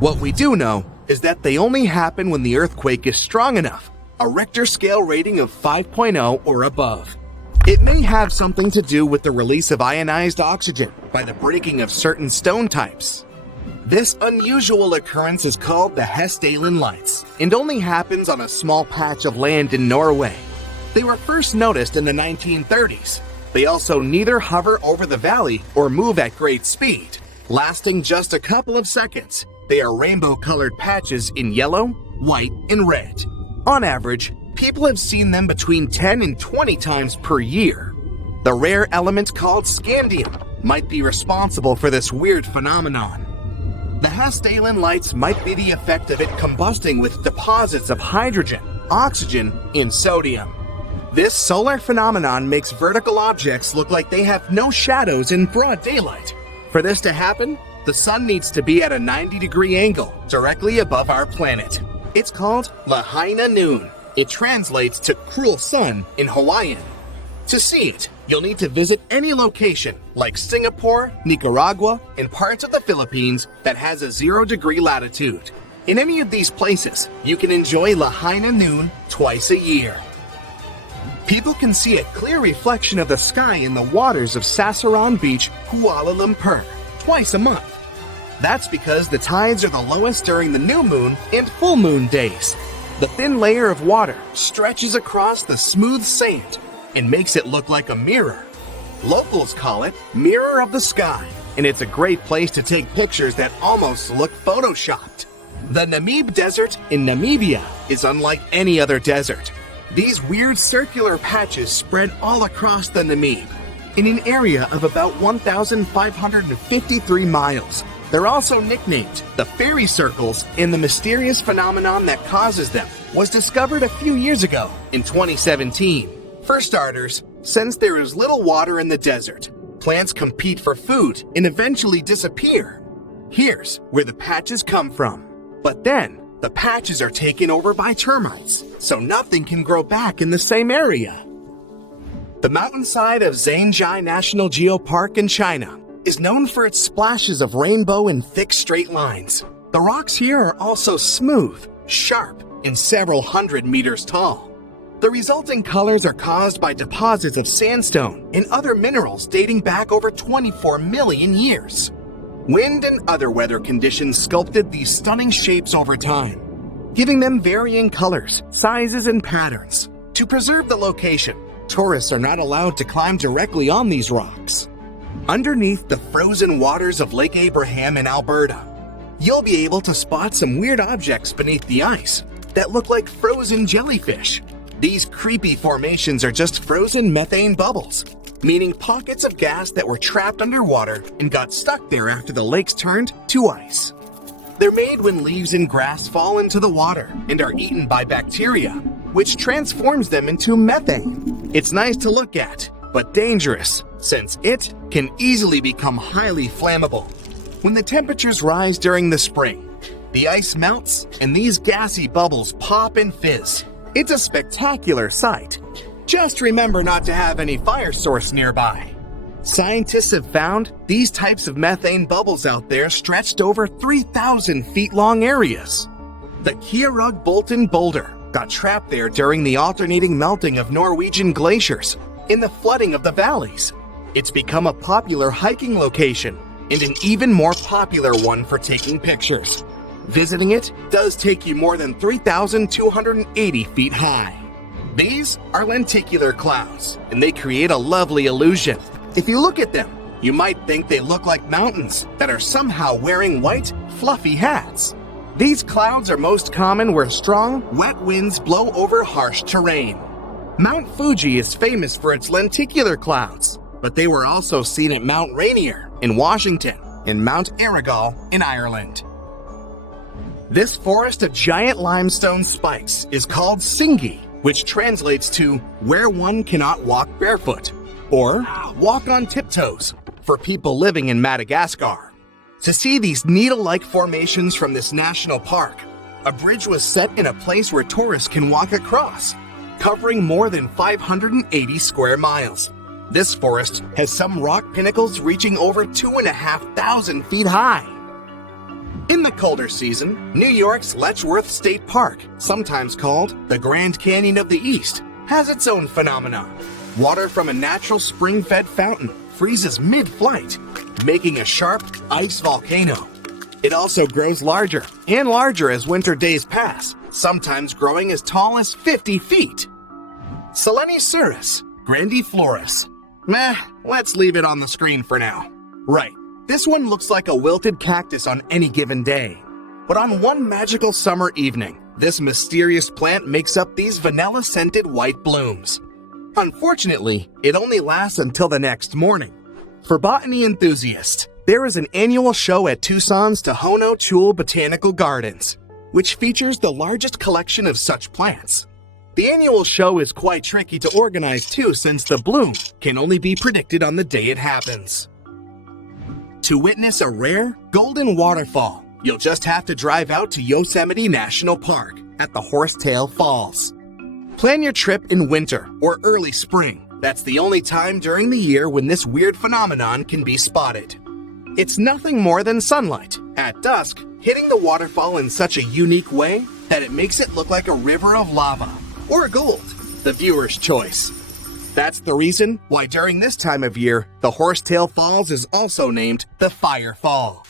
What we do know is that they only happen when the earthquake is strong enough, a Richter scale rating of 5.0 or above. It may have something to do with the release of ionized oxygen by the breaking of certain stone types. This unusual occurrence is called the Hessdalen lights and only happens on a small patch of land in Norway. They were first noticed in the 1930s. They also neither hover over the valley or move at great speed, lasting just a couple of seconds. They are rainbow-colored patches in yellow, white, and red. On average, people have seen them between 10 and 20 times per year. The rare element called scandium might be responsible for this weird phenomenon. The Hessdalen lights might be the effect of it combusting with deposits of hydrogen, oxygen, and sodium. This solar phenomenon makes vertical objects look like they have no shadows in broad daylight. For this to happen, the sun needs to be at a 90-degree angle directly above our planet. It's called Lahaina Noon. It translates to cruel sun in Hawaiian. To see it, you'll need to visit any location like Singapore, Nicaragua, and parts of the Philippines that has a 0-degree latitude. In any of these places, you can enjoy Lahaina noon twice a year. People can see a clear reflection of the sky in the waters of Sasaran Beach, Kuala Lumpur, twice a month. That's because the tides are the lowest during the new moon and full moon days. The thin layer of water stretches across the smooth sand and makes it look like a mirror. Locals call it Mirror of the Sky, and it's a great place to take pictures that almost look photoshopped. The Namib Desert in Namibia is unlike any other desert. These weird circular patches spread all across the Namib, in an area of about 1,553 miles. They're also nicknamed the fairy circles, and the mysterious phenomenon that causes them was discovered a few years ago, in 2017. For starters, since there is little water in the desert, plants compete for food and eventually disappear. Here's where the patches come from. But then, the patches are taken over by termites, so nothing can grow back in the same area. The mountainside of Zhangjiai National Geopark in China is known for its splashes of rainbow and thick straight lines. The rocks here are also smooth, sharp, and several hundred meters tall. The resulting colors are caused by deposits of sandstone and other minerals dating back over 24 million years. Wind and other weather conditions sculpted these stunning shapes over time, giving them varying colors, sizes, and patterns. To preserve the location, tourists are not allowed to climb directly on these rocks. Underneath the frozen waters of Lake Abraham in Alberta, you'll be able to spot some weird objects beneath the ice that look like frozen jellyfish. These creepy formations are just frozen methane bubbles, meaning pockets of gas that were trapped underwater and got stuck there after the lakes turned to ice. They're made when leaves and grass fall into the water and are eaten by bacteria, which transforms them into methane. It's nice to look at, but dangerous, since it can easily become highly flammable. When the temperatures rise during the spring, the ice melts and these gassy bubbles pop and fizz. It's a spectacular sight. Just remember not to have any fire source nearby. Scientists have found these types of methane bubbles out there stretched over 3,000 feet long areas. The Kjærug Bolton boulder got trapped there during the alternating melting of Norwegian glaciers in the flooding of the valleys. It's become a popular hiking location and an even more popular one for taking pictures. Visiting it does take you more than 3,280 feet high. These are lenticular clouds, and they create a lovely illusion. If you look at them, you might think they look like mountains that are somehow wearing white, fluffy hats. These clouds are most common where strong, wet winds blow over harsh terrain. Mount Fuji is famous for its lenticular clouds, but they were also seen at Mount Rainier in Washington and Mount Errigal in Ireland. This forest of giant limestone spikes is called Singi, which translates to where one cannot walk barefoot, or walk on tiptoes, for people living in Madagascar. To see these needle-like formations from this national park, a bridge was set in a place where tourists can walk across, covering more than 580 square miles. This forest has some rock pinnacles reaching over 2,500 feet high. In the colder season, New York's Letchworth State Park, sometimes called the Grand Canyon of the East, has its own phenomenon. Water from a natural spring-fed fountain freezes mid-flight, making a sharp ice volcano. It also grows larger and larger as winter days pass, sometimes growing as tall as 50 feet. Seleniceurus grandiflorus. Let's leave it on the screen for now. Right. This one looks like a wilted cactus on any given day. But on one magical summer evening, this mysterious plant makes up these vanilla-scented white blooms. Unfortunately, it only lasts until the next morning. For botany enthusiasts, there is an annual show at Tucson's Tohono Chul Botanical Gardens, which features the largest collection of such plants. The annual show is quite tricky to organize too, since the bloom can only be predicted on the day it happens. To witness a rare, golden waterfall, you'll just have to drive out to Yosemite National Park at the Horsetail Falls. Plan your trip in winter or early spring, That's the only time during the year when this weird phenomenon can be spotted. It's nothing more than sunlight, at dusk, hitting the waterfall in such a unique way that it makes it look like a river of lava, or gold, the viewer's choice. That's the reason why during this time of year, the Horsetail Falls is also named the Fire Fall.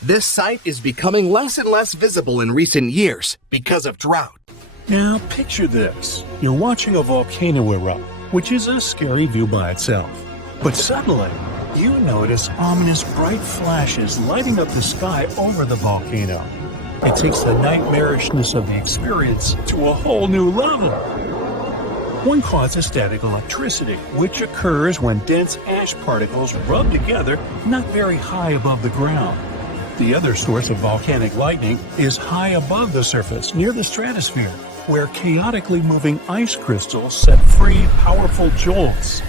This site is becoming less and less visible in recent years because of drought. Now picture this. You're watching a volcano erupt, which is a scary view by itself. But suddenly, you notice ominous bright flashes lighting up the sky over the volcano. It takes the nightmarishness of the experience to a whole new level. One causes static electricity, which occurs when dense ash particles rub together not very high above the ground. The other source of volcanic lightning is high above the surface, near the stratosphere, where chaotically moving ice crystals set free powerful jolts.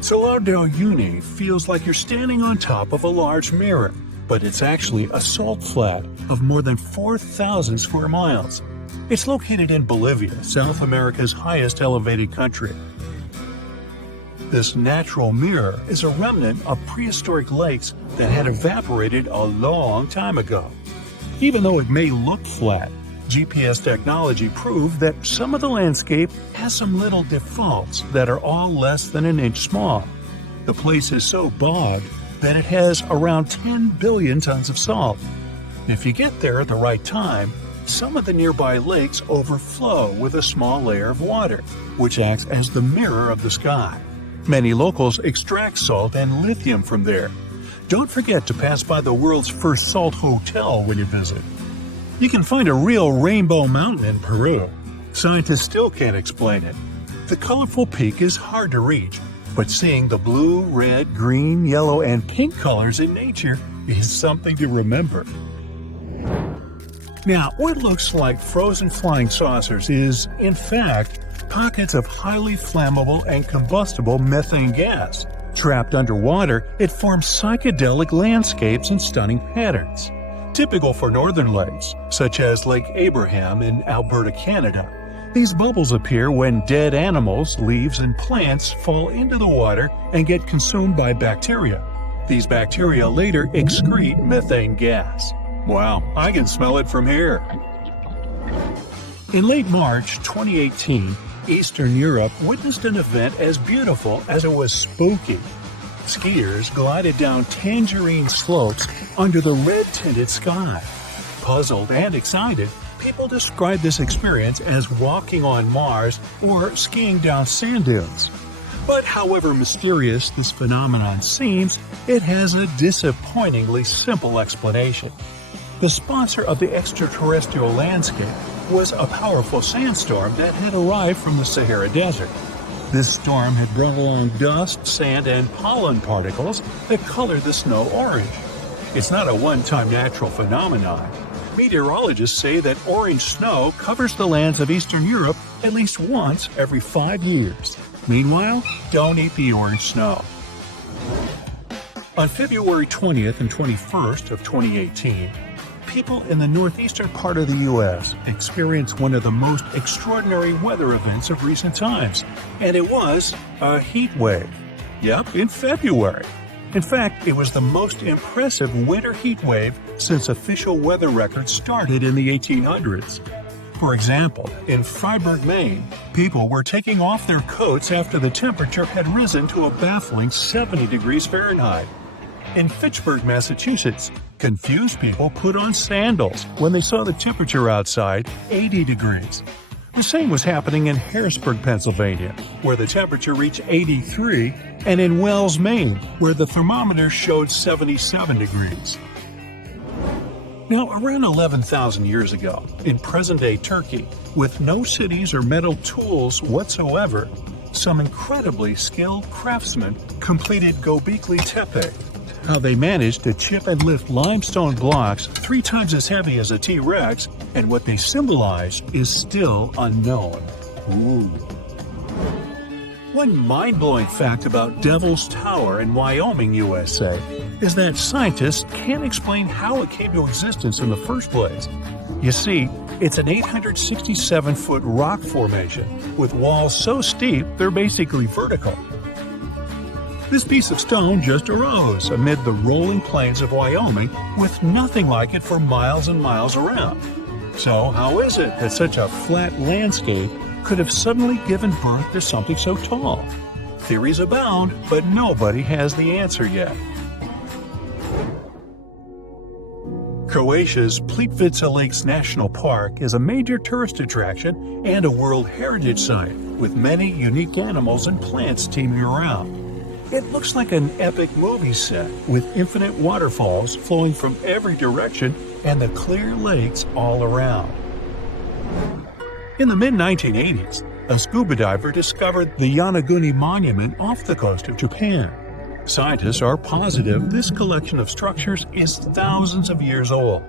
Salar del Uyuni feels like you're standing on top of a large mirror, but it's actually a salt flat of more than 4,000 square miles. It's located in Bolivia, South America's highest elevated country. This natural mirror is a remnant of prehistoric lakes that had evaporated a long time ago. Even though it may look flat, GPS technology proved that some of the landscape has some little defaults that are all less than an inch small. The place is so bogged that it has around 10 billion tons of salt. If you get there at the right time, some of the nearby lakes overflow with a small layer of water, which acts as the mirror of the sky. Many locals extract salt and lithium from there. Don't forget to pass by the world's first salt hotel when you visit. You can find a real rainbow mountain in Peru. Scientists still can't explain it. The colorful peak is hard to reach, but seeing the blue, red, green, yellow, and pink colors in nature is something to remember. Now, what looks like frozen flying saucers is, in fact, pockets of highly flammable and combustible methane gas. Trapped underwater, it forms psychedelic landscapes and stunning patterns. Typical for northern lakes, such as Lake Abraham in Alberta, Canada. These bubbles appear when dead animals, leaves, and plants fall into the water and get consumed by bacteria. These bacteria later excrete methane gas. Wow, I can smell it from here. In late March 2018, Eastern Europe witnessed an event as beautiful as it was spooky. Skiers glided down tangerine slopes under the red-tinted sky. Puzzled and excited, people describe this experience as walking on Mars or skiing down sand dunes. But however mysterious this phenomenon seems, it has a disappointingly simple explanation. The sponsor of the extraterrestrial landscape was a powerful sandstorm that had arrived from the Sahara Desert. This storm had brought along dust, sand, and pollen particles that colored the snow orange. It's not a one-time natural phenomenon. Meteorologists say that orange snow covers the lands of Eastern Europe at least once every 5 years. Meanwhile, don't eat the orange snow. On February 20th and 21st of 2018, people in the northeastern part of the U.S. experienced one of the most extraordinary weather events of recent times, and it was a heat wave. Yep, in February. In fact, it was the most impressive winter heat wave since official weather records started in the 1800s. For example, in Freiburg, Maine, people were taking off their coats after the temperature had risen to a baffling 70 degrees Fahrenheit. In Fitchburg, Massachusetts, confused people put on sandals when they saw the temperature outside 80 degrees. The same was happening in Harrisburg, Pennsylvania, where the temperature reached 83, and in Wells, Maine, where the thermometer showed 77 degrees. Now, around 11,000 years ago, in present-day Turkey, with no cities or metal tools whatsoever, some incredibly skilled craftsmen completed Göbekli Tepe. How they managed to chip and lift limestone blocks 3 times as heavy as a T-Rex, and what they symbolize is still unknown. Ooh. One mind-blowing fact about Devil's Tower in Wyoming, USA, is that scientists can't explain how it came to existence in the first place. You see, It's an 867-foot rock formation with walls so steep they're basically vertical. This piece of stone just arose amid the rolling plains of Wyoming with nothing like it for miles and miles around. So how is it that such a flat landscape could have suddenly given birth to something so tall? Theories abound, but nobody has the answer yet. Croatia's Plitvice Lakes National Park is a major tourist attraction and a World Heritage Site, with many unique animals and plants teeming around. It looks like an epic movie set, with infinite waterfalls flowing from every direction and the clear lakes all around. In the mid-1980s, a scuba diver discovered the Yonaguni Monument off the coast of Japan. Scientists are positive this collection of structures is thousands of years old,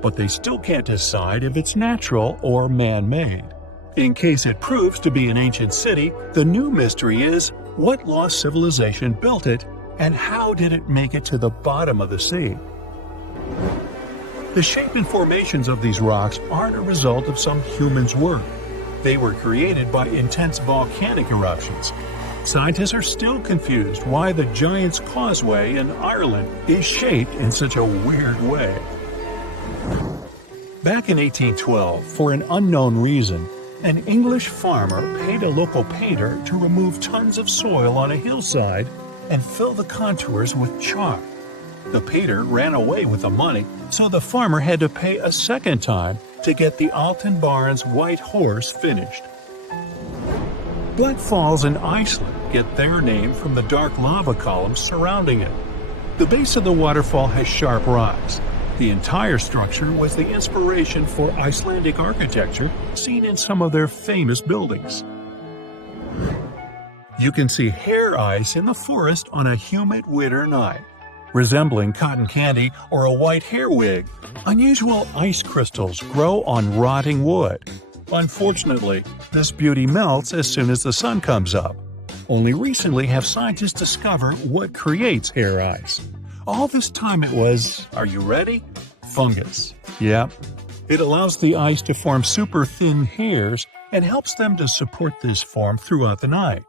but they still can't decide if it's natural or man-made. In case it proves to be an ancient city, the new mystery is what lost civilization built it and how did it make it to the bottom of the sea? The shape and formations of these rocks aren't a result of some human's work. They were created by intense volcanic eruptions. Scientists are still confused why the Giant's Causeway in Ireland is shaped in such a weird way. Back in 1812, for an unknown reason, an English farmer paid a local painter to remove tons of soil on a hillside and fill the contours with chalk. The painter ran away with the money, so the farmer had to pay a second time to get the Alton Barnes White Horse finished. Black Falls in Iceland get their name from the dark lava columns surrounding it. The base of the waterfall has sharp rocks. The entire structure was the inspiration for Icelandic architecture seen in some of their famous buildings. You can see hair ice in the forest on a humid winter night. Resembling cotton candy or a white hair wig, unusual ice crystals grow on rotting wood. Unfortunately, this beauty melts as soon as the sun comes up. Only recently have scientists discovered what creates hair ice. All this time it was, are you ready? Fungus. Yep. It allows the ice to form super thin hairs and helps them to support this form throughout the night.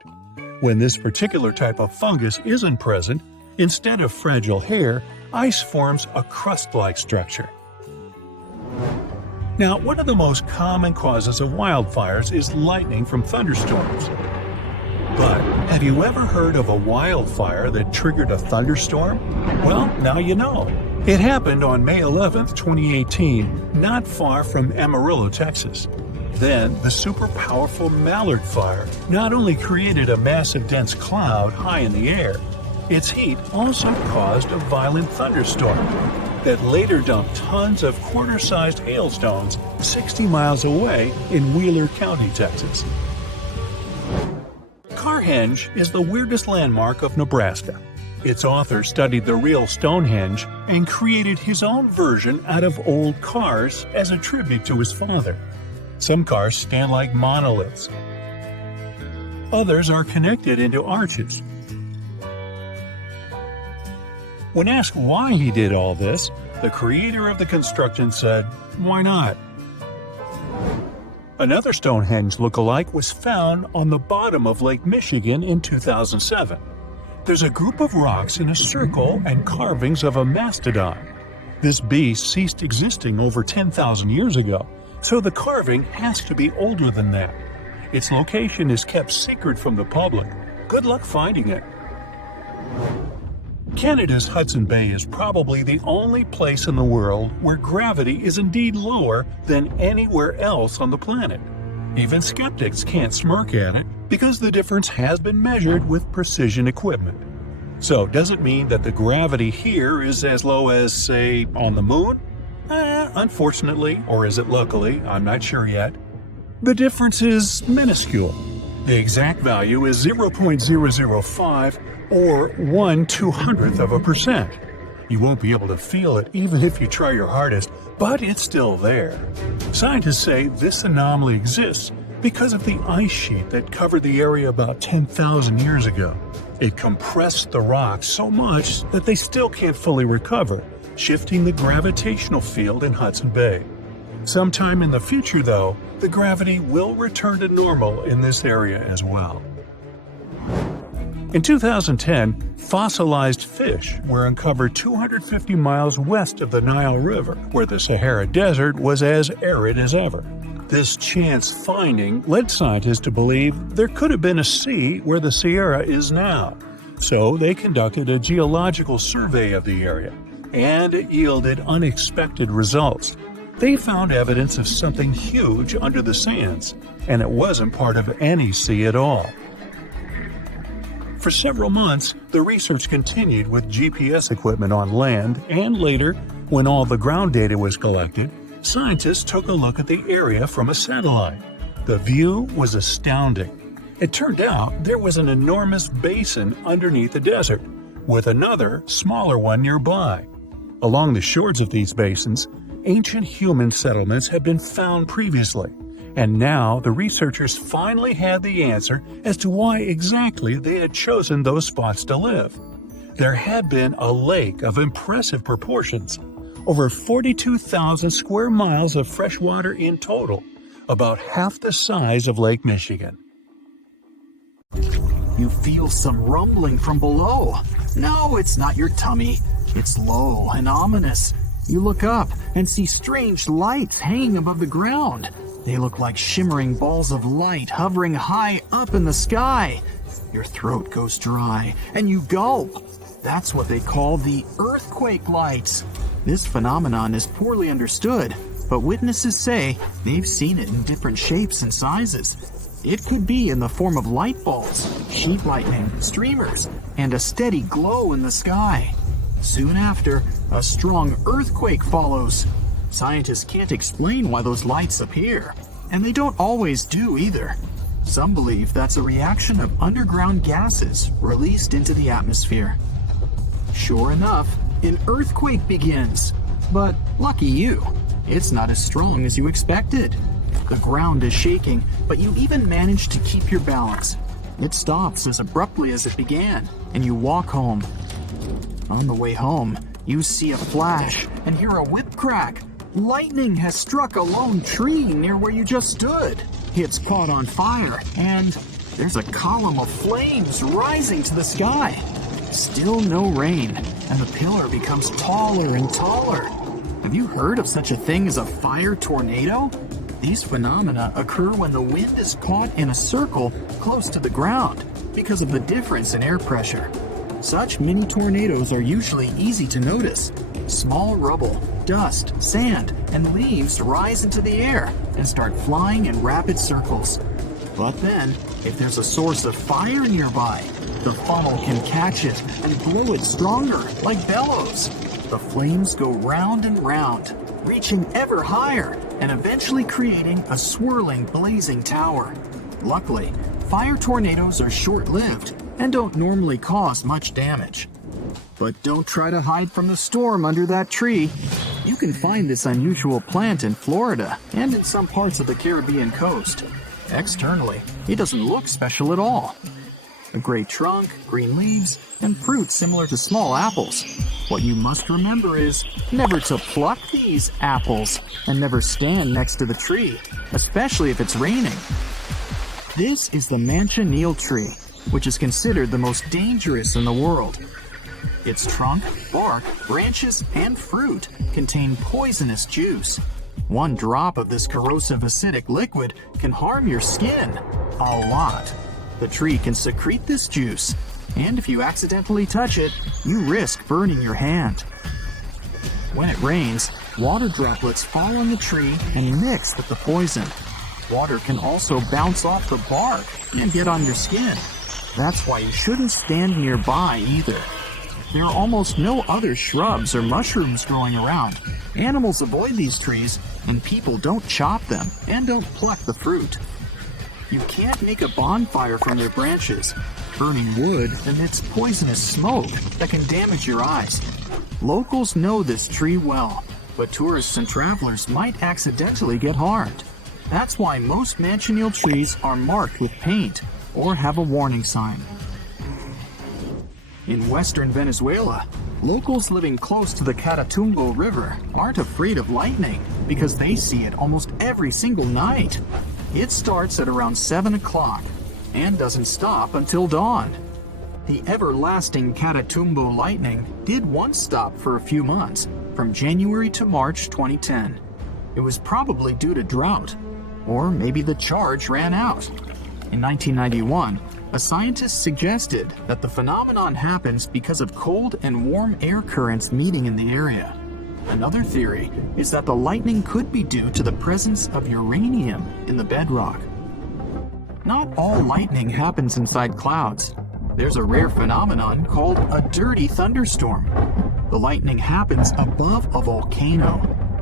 When this particular type of fungus isn't present, instead of fragile hair, ice forms a crust-like structure. Now, one of the most common causes of wildfires is lightning from thunderstorms. But have you ever heard of a wildfire that triggered a thunderstorm? Well, now you know. It happened on May 11, 2018, not far from Amarillo, Texas. Then, the super powerful Mallard fire not only created a massive dense cloud high in the air, its heat also caused a violent thunderstorm that later dumped tons of quarter-sized hailstones 60 miles away in Wheeler County, Texas. Carhenge is the weirdest landmark of Nebraska. Its author studied the real Stonehenge and created his own version out of old cars as a tribute to his father. Some cars stand like monoliths. Others are connected into arches. When asked why he did all this, the creator of the construction said, "Why not?" Another Stonehenge look-alike was found on the bottom of Lake Michigan in 2007. There's a group of rocks in a circle and carvings of a mastodon. This beast ceased existing over 10,000 years ago, so the carving has to be older than that. Its location is kept secret from the public. Good luck finding it. Canada's Hudson Bay is probably the only place in the world where gravity is indeed lower than anywhere else on the planet. Even skeptics can't smirk at it because the difference has been measured with precision equipment. So, does it mean that the gravity here is as low as, say, on the moon? Unfortunately, or is it luckily, I'm not sure yet. The difference is minuscule. The exact value is 0.005 or 1/200%. You won't be able to feel it even if you try your hardest, but it's still there. Scientists say this anomaly exists because of the ice sheet that covered the area about 10,000 years ago. It compressed the rocks so much that they still can't fully recover, shifting the gravitational field in Hudson Bay. Sometime in the future, though, the gravity will return to normal in this area as well. In 2010, fossilized fish were uncovered 250 miles west of the Nile River, where the Sahara Desert was as arid as ever. This chance finding led scientists to believe there could have been a sea where the Sahara is now. So they conducted a geological survey of the area, and it yielded unexpected results. They found evidence of something huge under the sands, and it wasn't part of any sea at all. For several months, the research continued with GPS equipment on land, and later, when all the ground data was collected, scientists took a look at the area from a satellite. The view was astounding. It turned out there was an enormous basin underneath the desert, with another, smaller one nearby. Along the shores of these basins, ancient human settlements had been found previously, and now the researchers finally had the answer as to why exactly they had chosen those spots to live. There had been a lake of impressive proportions, over 42,000 square miles of fresh water in total, about half the size of Lake Michigan. You feel some rumbling from below. No, it's not your tummy. It's low and ominous. You look up and see strange lights hanging above the ground. They look like shimmering balls of light hovering high up in the sky. Your throat goes dry and you gulp. That's what they call the earthquake lights. This phenomenon is poorly understood, but witnesses say they've seen it in different shapes and sizes. It could be in the form of light balls, sheet lightning, streamers, and a steady glow in the sky. Soon after, a strong earthquake follows. Scientists can't explain why those lights appear, and they don't always do either. Some believe that's a reaction of underground gases released into the atmosphere. Sure enough, an earthquake begins. But lucky you, it's not as strong as you expected. The ground is shaking, but you even manage to keep your balance. It stops as abruptly as it began, and you walk home. On the way home, you see a flash and hear a whip crack. Lightning has struck a lone tree near where you just stood. It's caught on fire, and there's a column of flames rising to the sky. Still no rain, and the pillar becomes taller and taller. Have you heard of such a thing as a fire tornado? These phenomena occur when the wind is caught in a circle close to the ground because of the difference in air pressure. Such mini tornadoes are usually easy to notice. Small rubble, dust, sand, and leaves rise into the air and start flying in rapid circles. But then, if there's a source of fire nearby, the funnel can catch it and blow it stronger, like bellows. The flames go round and round, reaching ever higher and eventually creating a swirling, blazing tower. Luckily, fire tornadoes are short-lived and don't normally cause much damage. But don't try to hide from the storm under that tree. You can find this unusual plant in Florida and in some parts of the Caribbean coast. Externally, it doesn't look special at all. A gray trunk, green leaves, and fruit similar to small apples. What you must remember is never to pluck these apples and never stand next to the tree, especially if it's raining. This is the manchineel tree, which is considered the most dangerous in the world. Its trunk, bark, branches, and fruit contain poisonous juice. One drop of this corrosive acidic liquid can harm your skin a lot. The tree can secrete this juice, and if you accidentally touch it, you risk burning your hand. When it rains, water droplets fall on the tree and mix with the poison. Water can also bounce off the bark and get on your skin. That's why you shouldn't stand nearby either. There are almost no other shrubs or mushrooms growing around. Animals avoid these trees, and people don't chop them and don't pluck the fruit. You can't make a bonfire from their branches. Burning wood emits poisonous smoke that can damage your eyes. Locals know this tree well, but tourists and travelers might accidentally get harmed. That's why most manchineel trees are marked with paint or have a warning sign. In western Venezuela, Locals living close to the Catatumbo River aren't afraid of lightning because they see it almost every single night. It starts at around 7 o'clock and doesn't stop until dawn. The everlasting Catatumbo lightning did once stop for a few months, from January to March 2010. It was probably due to drought, or maybe the charge ran out. In 1991, a scientist suggested that the phenomenon happens because of cold and warm air currents meeting in the area. Another theory is that the lightning could be due to the presence of uranium in the bedrock. Not all lightning happens inside clouds. There's a rare phenomenon called a dirty thunderstorm. The lightning happens above a volcano.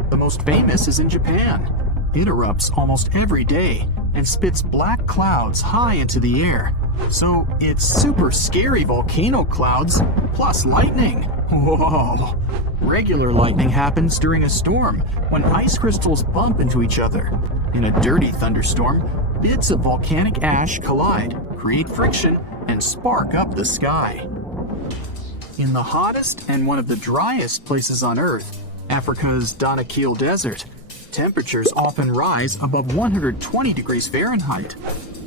The most famous is in Japan. It erupts almost every day and spits black clouds high into the air. So it's super scary volcano clouds plus lightning. Whoa! Regular lightning happens during a storm when ice crystals bump into each other. In a dirty thunderstorm, bits of volcanic ash collide, create friction, and spark up the sky. In the hottest and one of the driest places on Earth, Africa's Danakil Desert, temperatures often rise above 120 degrees Fahrenheit.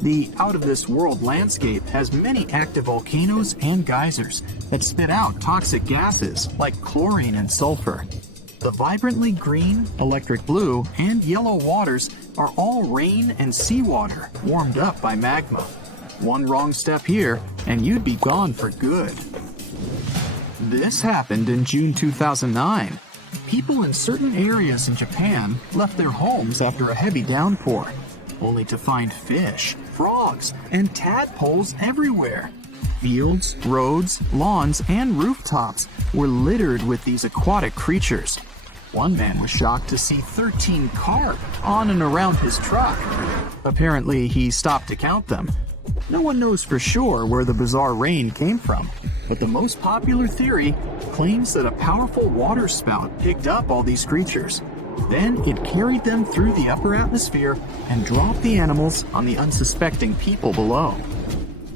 The out-of-this-world landscape has many active volcanoes and geysers that spit out toxic gases like chlorine and sulfur. The vibrantly green, electric blue, and yellow waters are all rain and seawater warmed up by magma. One wrong step here, and you'd be gone for good. This happened in June 2009. People in certain areas in Japan left their homes after a heavy downpour, only to find fish, frogs, and tadpoles everywhere. Fields, roads, lawns, and rooftops were littered with these aquatic creatures. One man was shocked to see 13 carp on and around his truck. Apparently, he stopped to count them. No one knows for sure where the bizarre rain came from, but the most popular theory claims that a powerful water spout picked up all these creatures. Then it carried them through the upper atmosphere and dropped the animals on the unsuspecting people below.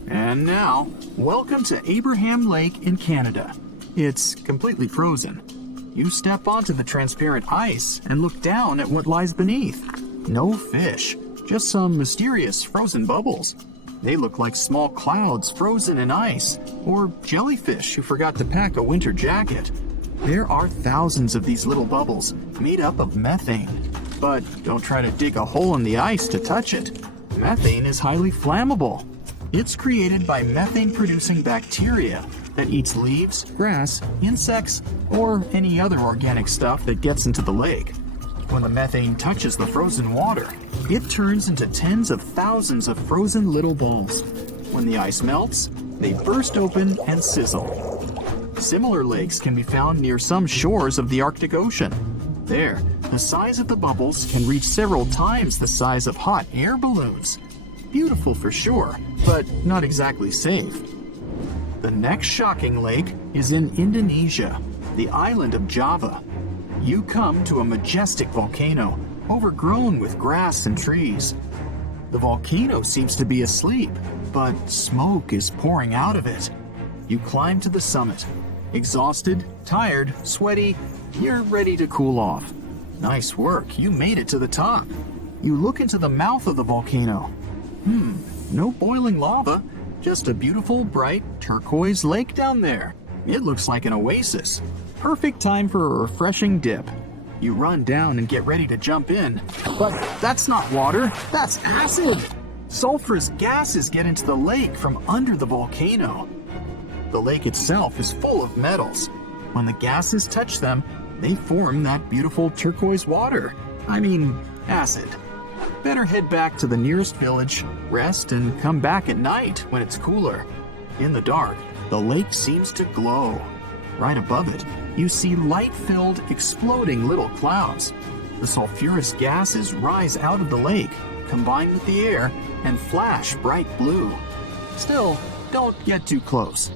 And now, welcome to Abraham Lake in Canada. It's completely frozen. You step onto the transparent ice and look down at what lies beneath. No fish, just some mysterious frozen bubbles. They look like small clouds frozen in ice, or jellyfish who forgot to pack a winter jacket. There are thousands of these little bubbles made up of methane. But don't try to dig a hole in the ice to touch it. Methane is highly flammable. It's created by methane-producing bacteria that eats leaves, grass, insects, or any other organic stuff that gets into the lake. When the methane touches the frozen water, it turns into tens of thousands of frozen little balls. When the ice melts, they burst open and sizzle. Similar lakes can be found near some shores of the Arctic Ocean. There, the size of the bubbles can reach several times the size of hot air balloons. Beautiful for sure, but not exactly safe. The next shocking lake is in Indonesia, the island of Java. You come to a majestic volcano, overgrown with grass and trees. The volcano seems to be asleep, but smoke is pouring out of it. You climb to the summit. Exhausted, tired, sweaty, you're ready to cool off. Nice work, you made it to the top. You look into the mouth of the volcano. No boiling lava, just a beautiful, bright, turquoise lake down there. It looks like an oasis. Perfect time for a refreshing dip. You run down and get ready to jump in. But that's not water, that's acid! Sulfurous gases get into the lake from under the volcano. The lake itself is full of metals. When the gases touch them, they form that beautiful turquoise water. Acid. Better head back to the nearest village, rest, and come back at night when it's cooler. In the dark, the lake seems to glow. Right above it, you see light-filled, exploding little clouds. The sulfurous gases rise out of the lake, combine with the air, and flash bright blue. Still, don't get too close.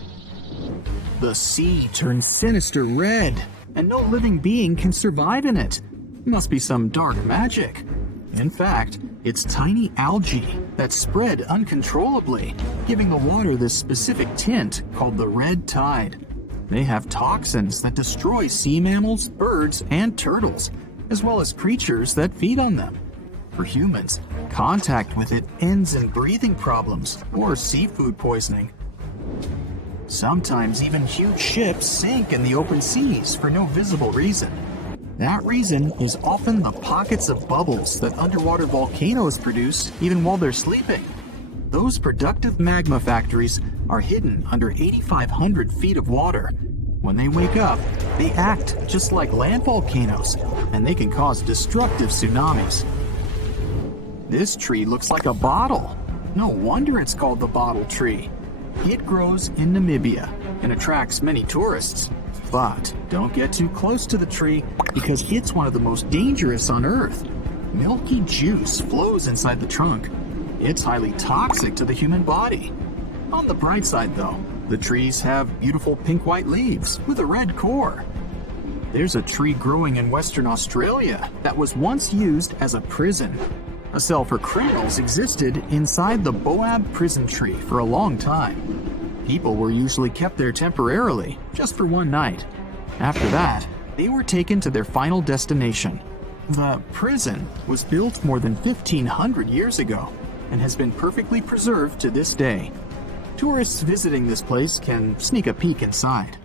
The sea turns sinister red, and no living being can survive in it. Must be some dark magic. In fact, it's tiny algae that spread uncontrollably, giving the water this specific tint called the red tide. They have toxins that destroy sea mammals, birds, and turtles, as well as creatures that feed on them. For humans, contact with it ends in breathing problems or seafood poisoning. Sometimes even huge ships sink in the open seas for no visible reason. That reason is often the pockets of bubbles that underwater volcanoes produce even while they're sleeping. Those productive magma factories are hidden under 8,500 feet of water. When they wake up, they act just like land volcanoes, and they can cause destructive tsunamis. This tree looks like a bottle. No wonder it's called the bottle tree. It grows in Namibia and attracts many tourists. But don't get too close to the tree because it's one of the most dangerous on Earth. Milky juice flows inside the trunk. It's highly toxic to the human body. On the bright side though, the trees have beautiful pink-white leaves with a red core. There's a tree growing in Western Australia that was once used as a prison. A cell for criminals existed inside the Boab prison tree for a long time. People were usually kept there temporarily, just for one night. After that, they were taken to their final destination. The prison was built more than 1,500 years ago and has been perfectly preserved to this day. Tourists visiting this place can sneak a peek inside.